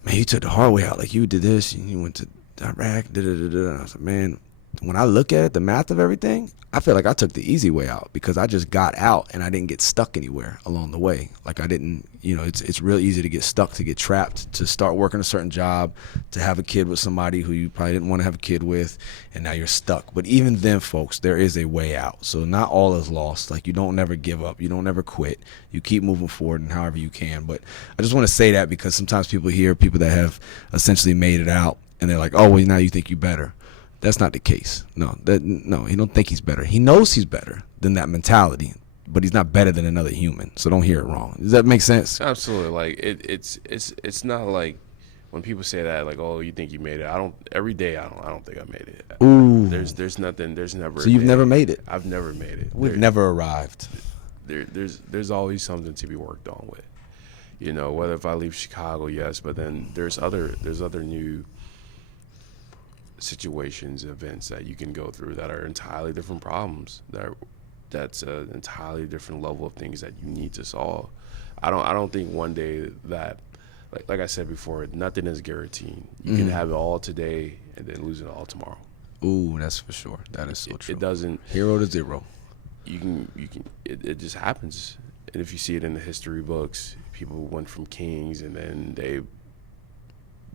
you took the hard way out. Like, you did this, and you went to Iraq, and I was like, man, when I look at it, the math of everything, I feel like I took the easy way out, because I just got out and I didn't get stuck anywhere along the way. Like, I didn't, it's real easy to get stuck, to get trapped, to start working a certain job, to have a kid with somebody who you probably didn't want to have a kid with, and now you're stuck. But even then, folks, there is a way out. So not all is lost. Like, you don't never give up. You don't never quit. You keep moving forward and however you can. But I just want to say that, because sometimes people hear people that have essentially made it out, and they're like, oh, well, now you think you better. That's not the case. No, he don't think he's better. He knows he's better than that mentality, but he's not better than another human. So don't hear it wrong. Does that make sense? Absolutely. Like, it's not like when people say that, like, oh, you think you made it. I don't think I made it. Ooh. There's nothing. There's never. So you've never made it. I've never made it. We've never arrived. There's always something to be worked on with. Whether if I leave Chicago, yes, but then there's other new situations, events that you can go through that are entirely different problems. That's an entirely different level of things that you need to solve. I don't think one day that, like I said before, nothing is guaranteed. You can have it all today and then lose it all tomorrow. Ooh, that's for sure. That is so true. It doesn't 0 to 0. It just happens. And if you see it in the history books, people went from kings and then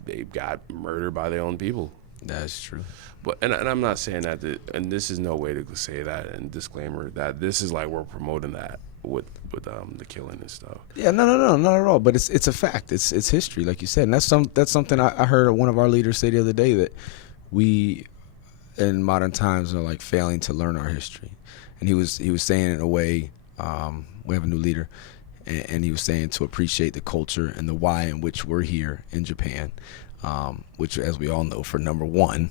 they got murdered by their own people. That's true. But and I'm not saying that, and this is no way to say that, and disclaimer that this is like we're promoting that with the killing and stuff. Yeah, no, not at all. But it's a fact. It's history, like you said, and that's something I heard one of our leaders say the other day, that we in modern times are like failing to learn our history, and he was saying it in a way. We have a new leader, and he was saying to appreciate the culture and the why in which we're here in Japan. Which, as we all know, for number one,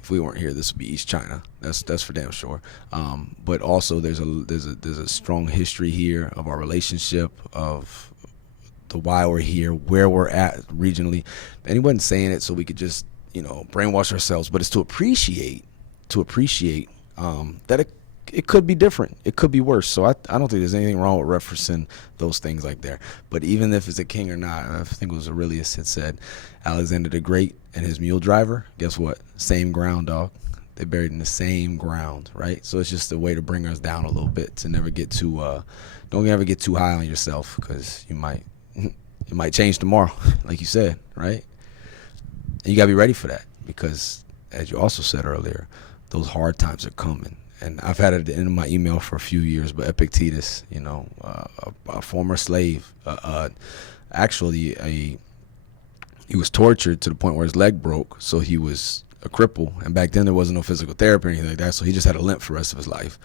if we weren't here, this would be East China. That's for damn sure. But also, there's a strong history here of our relationship, of the why we're here, where we're at regionally. And he wasn't saying it so we could just brainwash ourselves, but it's to appreciate that it could be different. It could be worse. So I don't think there's anything wrong with referencing those things like there. But even if it's a king or not, I think it was Aurelius had said, Alexander the Great and his mule driver, guess what? Same ground, dog. They're buried in the same ground, right? So it's just a way to bring us down a little bit, to never get too, don't ever get too high on yourself, because it might change tomorrow, like you said, right? And you got to be ready for that, because as you also said earlier, those hard times are coming. And I've had it at the end of my email for a few years, but Epictetus, a former slave, he was tortured to the point where his leg broke, so he was a cripple. And back then there wasn't no physical therapy or anything like that, so he just had a limp for the rest of his life.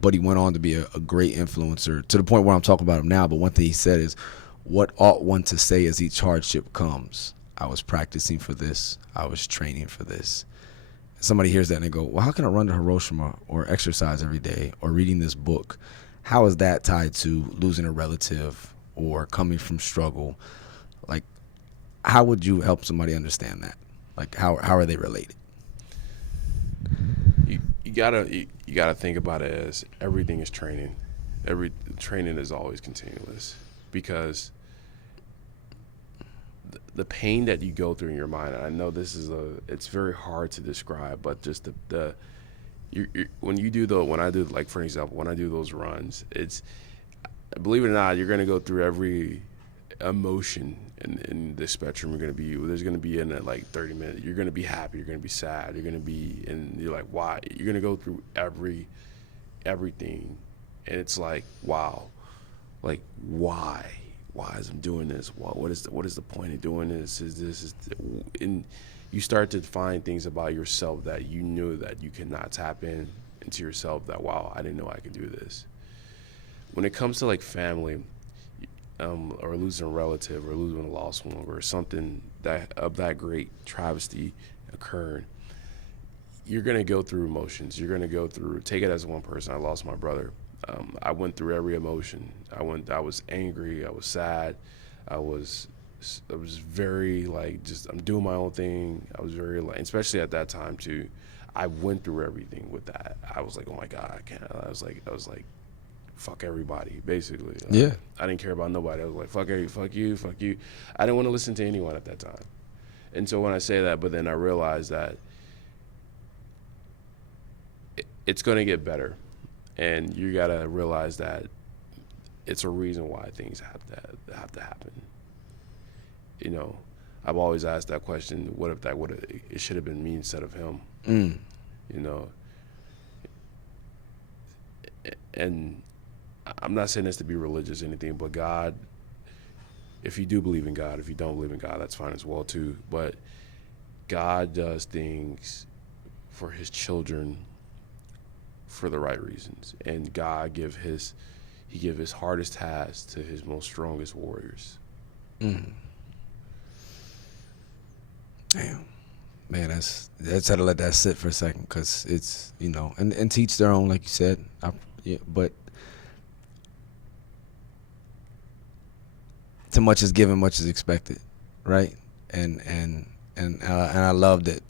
But he went on to be a great influencer, to the point where I'm talking about him now. But one thing he said is, what ought one to say as each hardship comes? I was practicing for this. I was training for this. Somebody hears that and they go, well, how can I run to Hiroshima or exercise every day or reading this book? How is that tied to losing a relative or coming from struggle? Like, how would you help somebody understand that? Like, how are they related? You gotta think about it as everything is training. Every training is always continuous, because the pain that you go through in your mind, and I know it's very hard to describe, but just when I do, like, for example, when I do those runs, it's, believe it or not, you're going to go through every emotion in the spectrum. There's going to be in it like 30 minutes. You're going to be happy. You're going to be sad. You're going to be, and you're like, why? You're going to go through everything. And it's like, wow, like, why? Why is I'm doing this? What is the point of doing this? And you start to find things about yourself that you knew that you could not tap into yourself, that, wow, I didn't know I could do this. When it comes to like family, or losing a relative or losing a lost one or something that of that great travesty occurring, you're going to go through emotions. You're going to go through, take it as one person. I lost my brother. I went through every emotion. I was angry. I was sad. I was very like, just, I'm doing my own thing. I was very like, especially at that time too, I went through everything with that. I was like, oh my God, I can't. I was like, fuck everybody, basically. Yeah. I didn't care about nobody. I was like, fuck you. I didn't want to listen to anyone at that time. And so when I say that, but then I realized that it's going to get better. And you got to realize that it's a reason why things have to happen. You know, I've always asked that question, what if it should have been me instead of him? You know, and I'm not saying this to be religious or anything, but God, if you do believe in God, if you don't believe in God, that's fine as well too. But God does things for his children for the right reasons. And God give his hardest tasks to his most strongest warriors. Damn. Man, that's how to let that sit for a second, because it's, you know, and teach their own, like you said. But too much is given, much is expected, right? And I love that.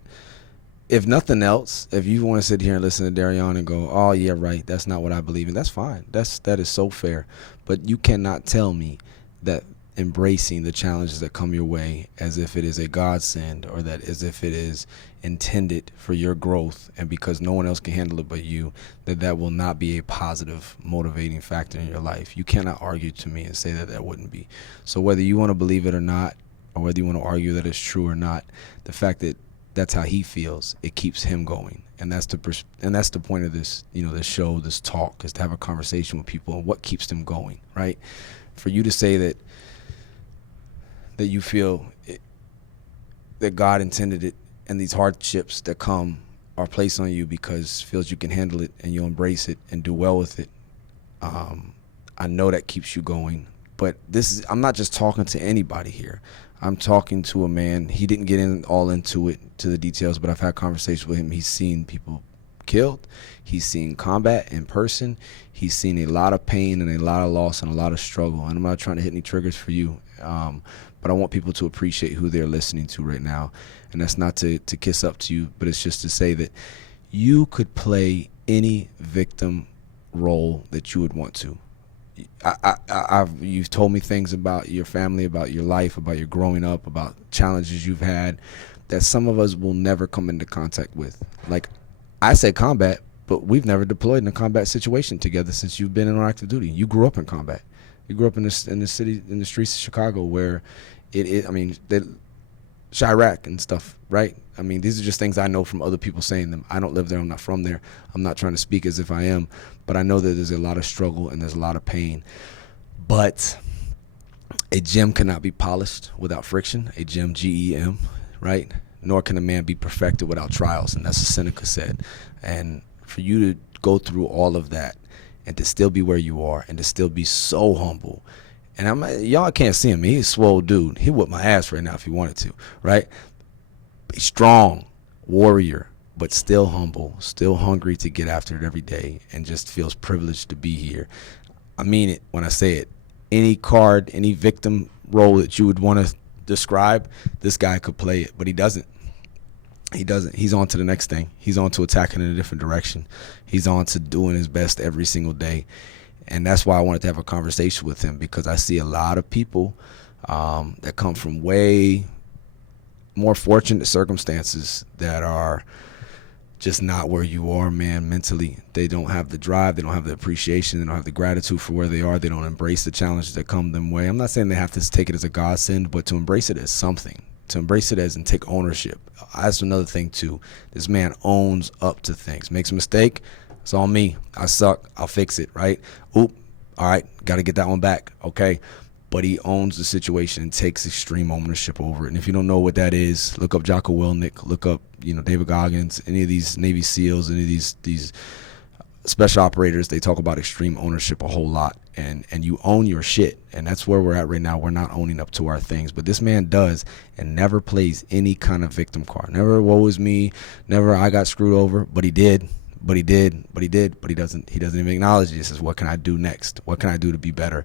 If nothing else, if you want to sit here and listen to Darrion and go, oh yeah, right, that's not what I believe in, that's fine. That is so fair. But you cannot tell me that embracing the challenges that come your way as if it is a godsend, or that as if it is intended for your growth, and because no one else can handle it but you, that will not be a positive motivating factor in your life. You cannot argue to me and say that wouldn't be. So whether you want to believe it or not, or whether you want to argue that it's true or not, the fact that that's how he feels, it keeps him going. And that's the point of this, you know, this show, this talk, is to have a conversation with people and what keeps them going, right? For you to say that you feel that God intended it, and these hardships that come are placed on you because feels you can handle it and you'll embrace it and do well with it. I know that keeps you going. But I'm not just talking to anybody here. I'm talking to a man. He didn't get all into it, to the details, but I've had conversations with him. He's seen people killed. He's seen combat in person. He's seen a lot of pain and a lot of loss and a lot of struggle. And I'm not trying to hit any triggers for you, but I want people to appreciate who they're listening to right now. And that's not to kiss up to you, but it's just to say that you could play any victim role that you would want to. You've told me things about your family, about your life, about your growing up, about challenges you've had that some of us will never come into contact with. Like, I say combat, but we've never deployed in a combat situation together since you've been in active duty. You grew up in combat. You grew up in the city, in the streets of Chicago, where Chirac and stuff, right? I mean, these are just things I know from other people saying them. I don't live there. I'm not from there. I'm not trying to speak as if I am, but I know that there's a lot of struggle and there's a lot of pain. But a gem cannot be polished without friction, a gem, G-E-M, right? Nor can a man be perfected without trials, and that's what Seneca said. And for you to go through all of that and to still be where you are and to still be so humble. And y'all can't see him. He's a swole dude. He whooped my ass right now if he wanted to, right? Be strong, warrior, but still humble, still hungry to get after it every day, and just feels privileged to be here. I mean it when I say it. Any card, any victim role that you would want to describe, this guy could play it, but he doesn't. He doesn't. He's on to the next thing. He's on to attacking in a different direction. He's on to doing his best every single day. And that's why I wanted to have a conversation with him, because I see a lot of people that come from way more fortunate circumstances that are just not where you are, man, mentally. They don't have the drive. They don't have the appreciation. They don't have the gratitude for where they are. They don't embrace the challenges that come them way. I'm not saying they have to take it as a godsend, but to embrace it as something. To embrace it as and take ownership. That's another thing, too. This man owns up to things. Makes a mistake, it's on me. I suck. I'll fix it, right? Oop. All right. Got to get that one back. Okay. But he owns the situation and takes extreme ownership over it. And if you don't know what that is, look up Jocko Willink, look up, David Goggins, any of these Navy SEALs, any of these special operators, they talk about extreme ownership a whole lot, and you own your shit, and that's where we're at right now. We're not owning up to our things, but this man does, and never plays any kind of victim card. Never woe is me, never I got screwed over, but he did, but he doesn't even acknowledge it. He says, what can I do next? What can I do to be better?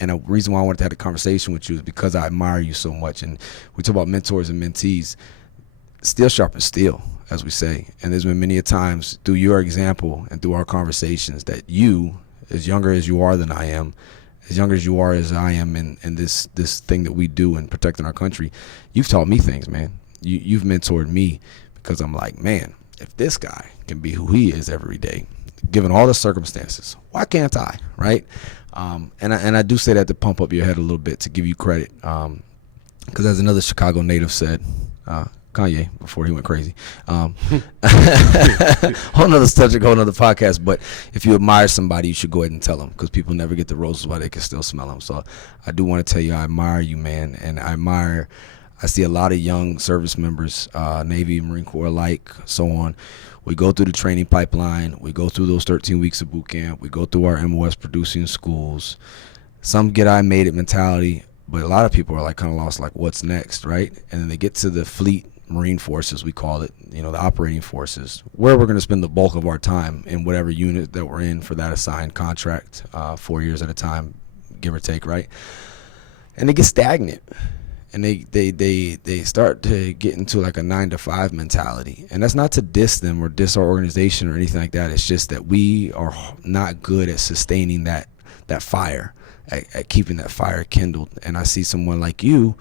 And a reason why I wanted to have a conversation with you is because I admire you so much. And we talk about mentors and mentees. Steel sharpens steel, as we say. And there's been many a times through your example and through our conversations that you, as younger as you are than I am, as younger as you are as I am in this thing that we do in protecting our country, you've taught me things, man. You've mentored me, because I'm like, man, if this guy can be who he is every day, given all the circumstances, why can't I, right? And I do say that to pump up your head a little bit, to give you credit, because as another Chicago native said, Kanye, before he went crazy, whole nother subject, whole nother podcast, but if you admire somebody, you should go ahead and tell them, because people never get the roses while they can still smell them. So I do want to tell you, I admire you, man, and I see a lot of young service members, Navy, Marine Corps alike, so on. We go through the training pipeline. We go through those 13 weeks of boot camp. We go through our MOS producing schools. Some get I made it mentality, but a lot of people are like kind of lost, like what's next, right? And then they get to the fleet Marine forces, we call it, the operating forces, where we're going to spend the bulk of our time in whatever unit that we're in for that assigned contract, 4 years at a time, give or take, right? And they get stagnant. And they start to get into like a 9-to-5 mentality. And that's not to diss them or diss our organization or anything like that. It's just that we are not good at sustaining that fire, at keeping that fire kindled. And I see someone like you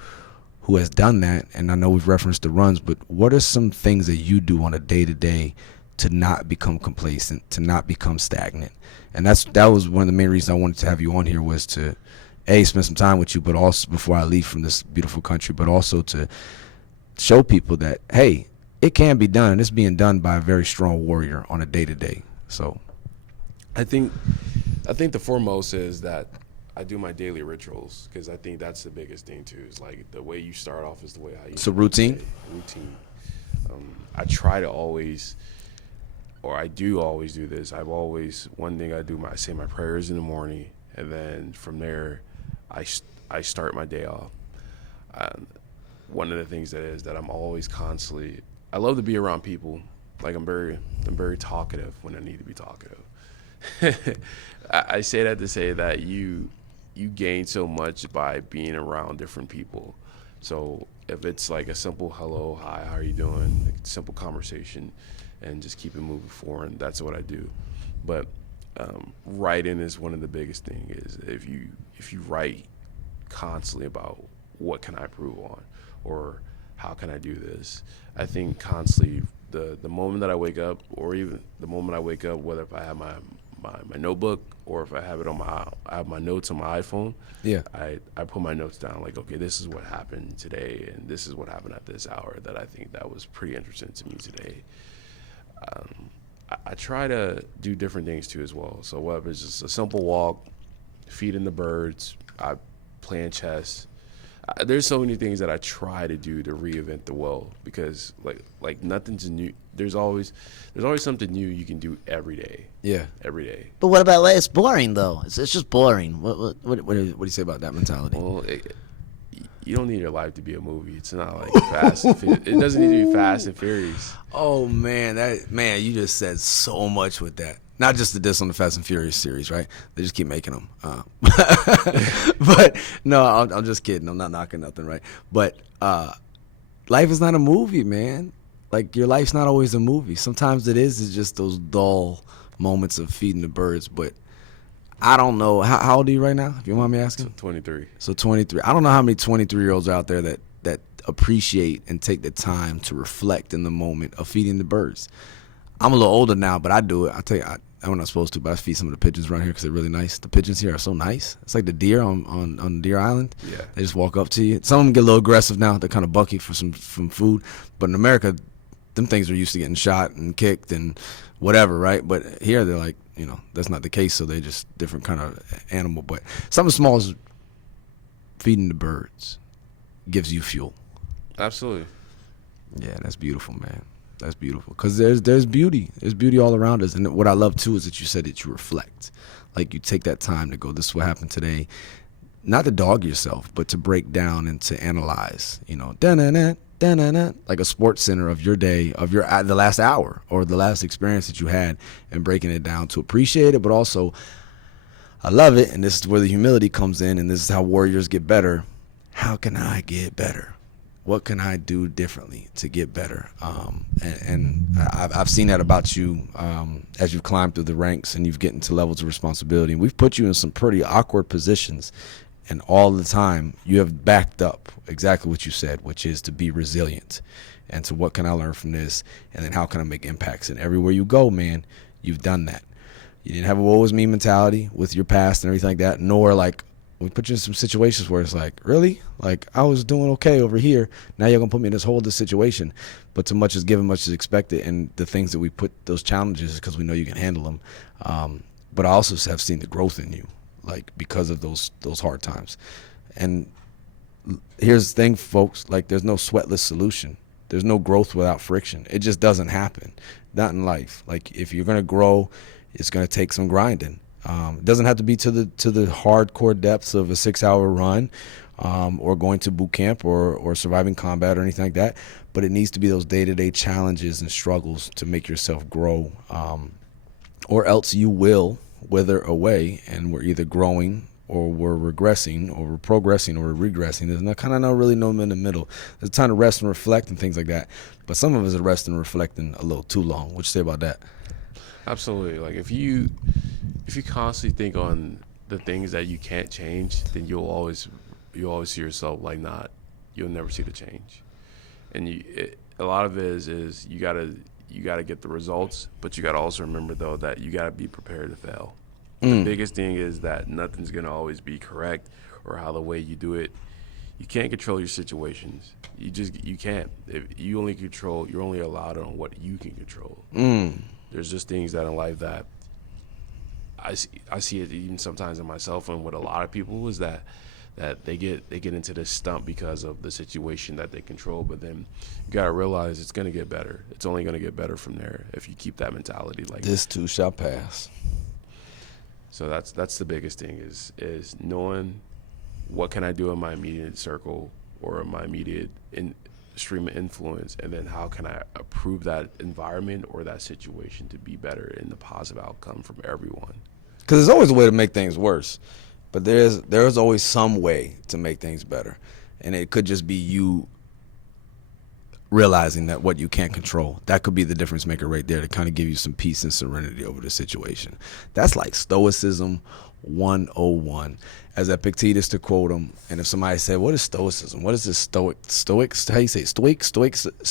who has done that, and I know we've referenced the runs, but what are some things that you do on a day-to-day to not become complacent, to not become stagnant? And that was one of the main reasons I wanted to have you on here, was to spend some time with you, but also before I leave from this beautiful country, but also to show people that, hey, it can be done, and it's being done by a very strong warrior on a day-to-day. So I think the foremost is that I do my daily rituals, because I think that's the biggest thing too, is like the way you start off is the way how you So routine? Routine. I try to always, or I do always do this. One thing I do, I say my prayers in the morning, and then from there, I start my day off. One of the things that I'm always constantly, I love to be around people. Like I'm very talkative when I need to be talkative. I say that to say that you gain so much by being around different people. So if it's like a simple hello, hi, how are you doing? Like simple conversation, and just keep it moving forward. That's what I do. But writing is one of the biggest things. Is if you write constantly about what can I improve on, or how can I do this, I think constantly the moment that I wake up, or even the moment I wake up, whether if I have my notebook or if I have my notes on my iPhone, I put my notes down, like, okay, this is what happened today, and this is what happened at this hour that I think that was pretty interesting to me today. I try to do different things too as well. So whether it's just a simple walk, feeding the birds, I playing chess. There's so many things that I try to do to reinvent the wheel, because like nothing's new. There's always something new you can do every day. Yeah, every day. But what about it's boring though? It's just boring. What do you say about that mentality? Well, you don't need your life to be a movie. It's not like Fast and Furious. It doesn't need to be Fast and Furious. Oh man, you just said so much with that. Not just the diss on the Fast and Furious series, right? They just keep making them. But no, I'm just kidding. I'm not knocking nothing, right? But life is not a movie, man. Like, your life's not always a movie. Sometimes it's just those dull moments of feeding the birds. But I don't know. How old are you right now, if you want me asking? 23. So 23. I don't know how many 23-year-olds are out there that appreciate and take the time to reflect in the moment of feeding the birds. I'm a little older now, but I do it. I tell you, I'm not supposed to, but I feed some of the pigeons around here because they're really nice. The pigeons here are so nice. It's like the deer on Deer Island. Yeah. They just walk up to you. Some of them get a little aggressive now. They're kind of bucky for some food. But in America, them things are used to getting shot and kicked and whatever, right? But here they're like, that's not the case, so they're just different kind of animal. But something small as feeding the birds gives you fuel. Absolutely. Yeah, that's beautiful, man. That's beautiful. Because there's beauty. There's beauty all around us. And what I love, too, is that you said that you reflect. Like, you take that time to go, this is what happened today. Not to dog yourself, but to break down and to analyze, da-na-na, da-na-na, like a sports center of your day, of the last hour or the last experience that you had, and breaking it down to appreciate it. But also, I love it, and this is where the humility comes in, and this is how warriors get better. How can I get better? What can I do differently to get better? And I've seen that about you as you've climbed through the ranks and you've gotten to levels of responsibility. And we've put you in some pretty awkward positions, and all the time you have backed up exactly what you said, which is to be resilient. And so what can I learn from this? And then how can I make impacts? And everywhere you go, man, you've done that. You didn't have a woe is me mentality with your past and everything like that, nor like, we put you in some situations where it's like, really? Like, I was doing okay over here. Now you're going to put me in this whole situation. But too much is given, much is expected. And the things that we put those challenges because we know you can handle them. But I also have seen the growth in you, like, because of those hard times. And here's the thing, folks, like, there's no sweatless solution. There's no growth without friction. It just doesn't happen. Not in life. Like, if you're going to grow, it's going to take some grinding. It doesn't have to be to the hardcore depths of a 6-hour run or going to boot camp or surviving combat or anything like that, but it needs to be those day-to-day challenges and struggles to make yourself grow, or else you will wither away, and we're either growing or we're regressing or we're progressing or we're regressing. There's really no in the middle. There's time to rest and reflect and things like that, but some of us are resting and reflecting a little too long. What you say about that? Absolutely. Like, if you constantly think on the things that you can't change, then you'll always see yourself like you'll never see the change. And a lot of it is you gotta get the results, but you gotta also remember though that you gotta be prepared to fail. The biggest thing is that nothing's gonna always be correct or how the way you do it. You can't control your situations. You can't. You're only allowed on what you can control. There's just things that in life that I see it even sometimes in myself and with a lot of people is that they get into this stump because of the situation that they control. But then you gotta realize it's gonna get better. It's only gonna get better from there if you keep that mentality. Like, this too shall pass. So that's the biggest thing is knowing what can I do in my immediate circle or in my immediate stream of influence, and then how can I improve that environment or that situation to be better in the positive outcome from everyone. Because there's always a way to make things worse, but there's always some way to make things better, and it could just be you realizing that what you can't control, that could be the difference maker right there to kind of give you some peace and serenity over the situation. That's like Stoicism 101, as Epictetus, to quote him. And if somebody said, what is Stoicism? What is this Stoics? How you say Stoics?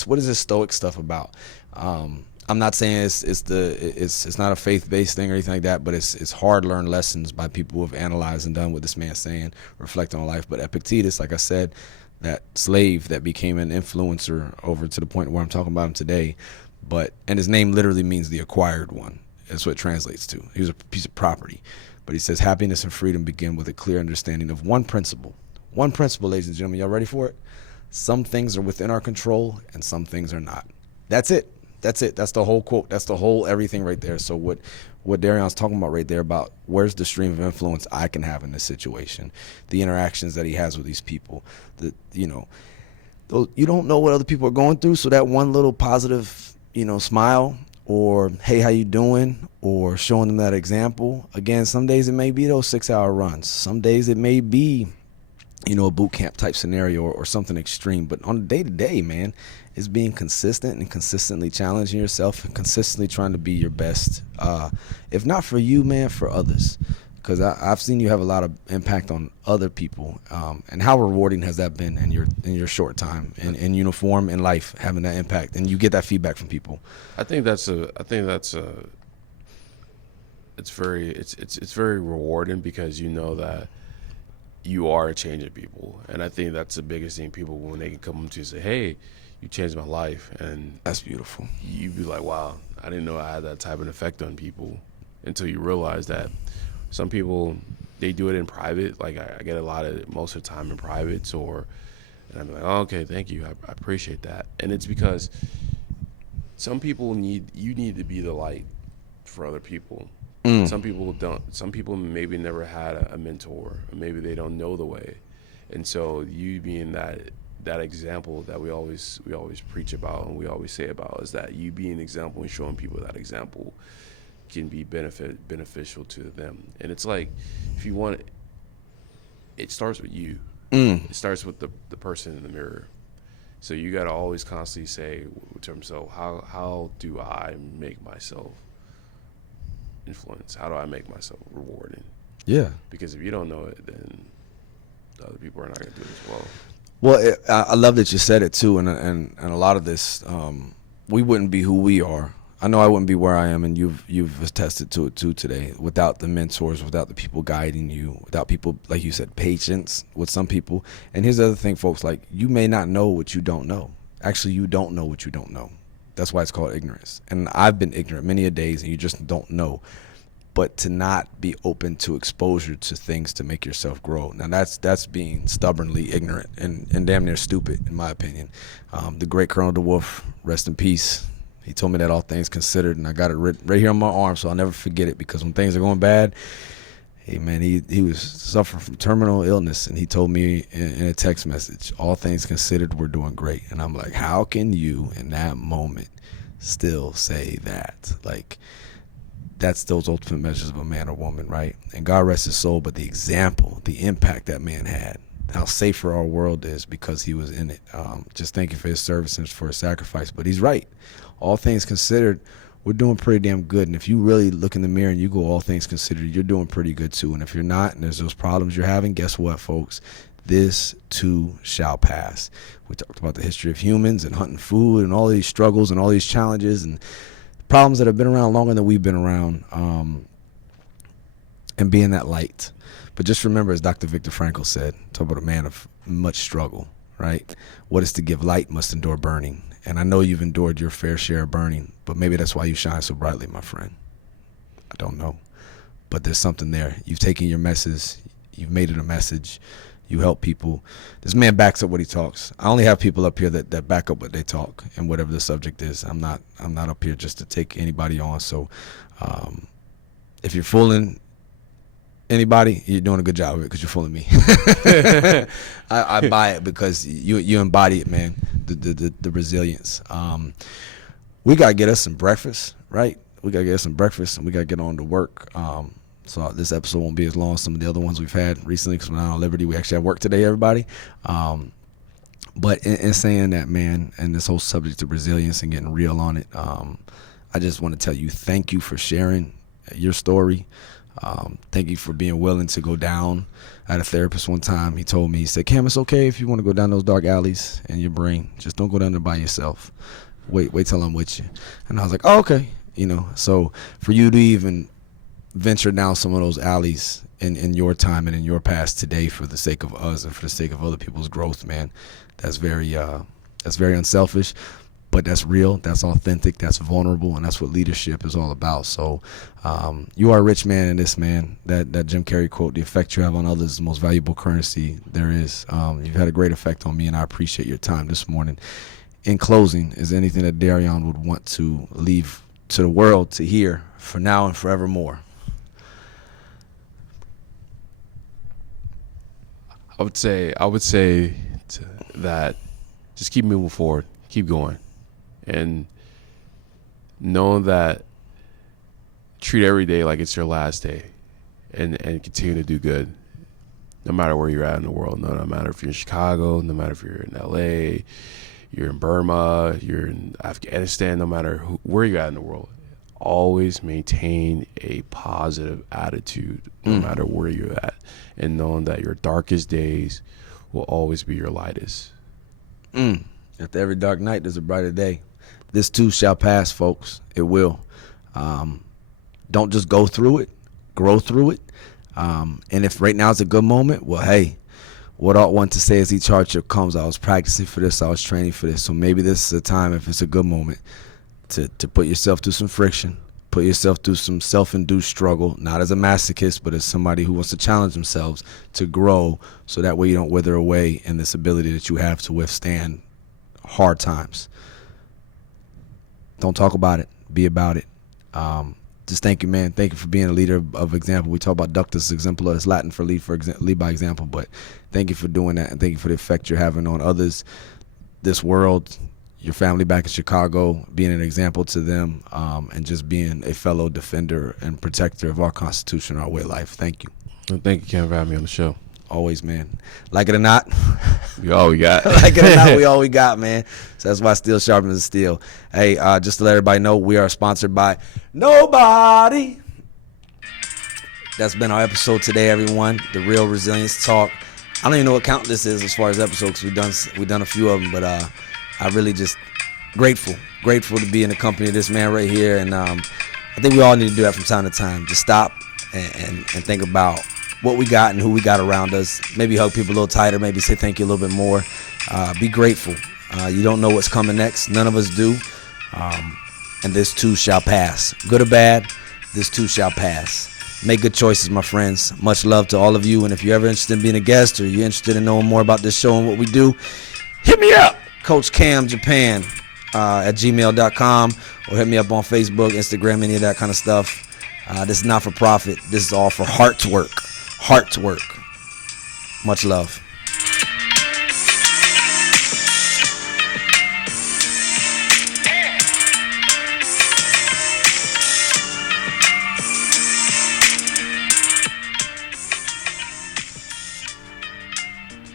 What is this Stoic stuff about? I'm not saying it's not a faith-based thing or anything like that, but it's hard-learned lessons by people who have analyzed and done what this man's saying, reflecting on life. But Epictetus, like I said, that slave that became an influencer over to the point where I'm talking about him today, and his name literally means the acquired one. That's what it translates to. He was a piece of property. But he says happiness and freedom begin with a clear understanding of one principle. One principle, ladies and gentlemen. Y'all ready for it? Some things are within our control and some things are not. That's it. That's the whole quote. That's the whole everything right there. So what Darrion's talking about right there about where's the stream of influence I can have in this situation, the interactions that he has with these people, you don't know what other people are going through. So that one little positive, smile, or hey, how you doing, or showing them that example. Again, some days it may be those 6-hour runs. Some days it may be, a boot camp type scenario or something extreme. But on the day-to-day, man, it's being consistent and consistently challenging yourself and consistently trying to be your best. If not for you, man, for others. Because I've seen you have a lot of impact on other people. And how rewarding has that been in your short time in uniform in life, having that impact, and you get that feedback from people? It's very rewarding because you know that you are changing people, and I think that's the biggest thing. People, when they can come up to you and say, "Hey, you changed my life," and that's beautiful. You be like, "Wow, I didn't know I had that type of effect on people," until you realize that some people, they do it in private. Like I get most of the time in privates, and I'm like, "Oh, okay, thank you, I appreciate that," and it's because some people need to be the light for other people. Some people don't. Some people maybe never had a mentor, or maybe they don't know the way, and so you being that example that we always preach about and we always say about is that you being an example and showing people that example can be beneficial to them. And it's like, if you want it starts with you. It starts with the person in the mirror. So you got to always constantly say to yourself, how do I make myself influence? How do I make myself rewarding? Yeah. Because if you don't know it, then the other people are not going to do it as well. Well, I love that you said it too, and a lot of this, we wouldn't be who we are. I know I wouldn't be where I am, and you've attested to it too today. Without the mentors, without the people guiding you, without people, like you said, patience with some people. And here's the other thing, folks: like, you may not know what you don't know. Actually, you don't know what you don't know. That's why it's called ignorance. And I've been ignorant many a days, and you just don't know. But to not be open to exposure to things to make yourself grow. Now that's being stubbornly ignorant and damn near stupid, in my opinion. The great Colonel DeWolf, rest in peace. He told me that all things considered, and I got it right here on my arm, so I'll never forget it, because when things are going bad, hey man, he was suffering from terminal illness, and he told me in a text message, all things considered, we're doing great. And I'm like, how can you in that moment still say that? Like, that's those ultimate measures of a man or woman, right? And God rest his soul, but the example, the impact that man had, how safer our world is because he was in it. Just thank you for his service and for his sacrifice. But he's right. All things considered, we're doing pretty damn good. And if you really look in the mirror and you go, all things considered, you're doing pretty good too. And if you're not, and there's those problems you're having, guess what, folks? This too shall pass. We talked about the history of humans and hunting food and all these struggles and all these challenges and problems that have been around longer than we've been around, and being that light. But just remember, as Dr. Viktor Frankl said, talk about a man of much struggle, right? What is to give light must endure burning. And I know you've endured your fair share of burning, but maybe that's why you shine so brightly, my friend. I don't know. But there's something there. You've taken your message, you've made it a message, you help people. This man backs up what he talks. I only have people up here that back up what they talk, and whatever the subject is. I'm not up here just to take anybody on. So if you're fooling anybody, you're doing a good job of it, because you're fooling me. I buy it because you embody it, man. The resilience. We gotta get us some breakfast, right? We gotta get us some breakfast, and we gotta get on to work. So this episode won't be as long as some of the other ones we've had recently, because we're not on Liberty. We actually have work today, everybody. But in saying that, man, and this whole subject of resilience and getting real on it, I just want to tell you, thank you for sharing your story. Thank you for being willing to go down. I had a therapist one time. He told me, he said, Cam, it's okay if you want to go down those dark alleys in your brain. Just don't go down there by yourself. Wait till I'm with you. And I was like, oh, okay. So for you to even venture down some of those alleys in your time and in your past today for the sake of us and for the sake of other people's growth, man, that's very unselfish. But that's real, that's authentic, that's vulnerable, and that's what leadership is all about. So you are a rich man in this, man. That Jim Carrey quote, the effect you have on others is the most valuable currency there is. You've had a great effect on me, and I appreciate your time this morning. In closing, is there anything that Darrion would want to leave to the world to hear for now and forevermore? I would say that just keep moving forward, keep going. And know that treat every day like it's your last day, and continue to do good no matter where you're at in the world. No matter if you're in Chicago, no matter if you're in LA, you're in Burma, you're in Afghanistan, no matter where you're at in the world, always maintain a positive attitude no matter where you're at, and knowing that your darkest days will always be your lightest. After every dark night, there's a brighter day. This too shall pass, folks. It will. Don't just go through it, grow through it. And if right now is a good moment, well, hey, what ought one to say as each hardship comes? I was practicing for this, I was training for this. So maybe this is a time, if it's a good moment, to put yourself through some friction, put yourself through some self-induced struggle, not as a masochist, but as somebody who wants to challenge themselves to grow, so that way you don't wither away in this ability that you have to withstand hard times. Don't talk about it. Be about it. Just thank you, man. Thank you for being a leader of example. We talk about ductus exemplar. It's Latin for lead by example. But thank you for doing that, and thank you for the effect you're having on others, this world, your family back in Chicago, being an example to them, and just being a fellow defender and protector of our Constitution, our way of life. Thank you. Well, thank you, Cam, for having me on the show. Always, man. Like it or not, We all we got. like it or not, we all we got, man. So that's why steel sharpens steel. Hey, just to let everybody know, we are sponsored by nobody. That's been our episode today, everyone. The Real Resilience Talk. I don't even know what count this is as far as episodes. We've done a few of them, but I really just grateful to be in the company of this man right here. And I think we all need to do that from time to time. Just stop and think about what we got and who we got around us. Maybe hug people a little tighter. Maybe say thank you a little bit more. Be grateful. You don't know what's coming next. None of us do. And this too shall pass. Good or bad, this too shall pass. Make good choices, my friends. Much love to all of you. And if you're ever interested in being a guest or you're interested in knowing more about this show and what we do, hit me up. Coach Cam Japan at gmail.com, or hit me up on Facebook, Instagram, any of that kind of stuff. This is not for profit. This is all for heart's work. Much love.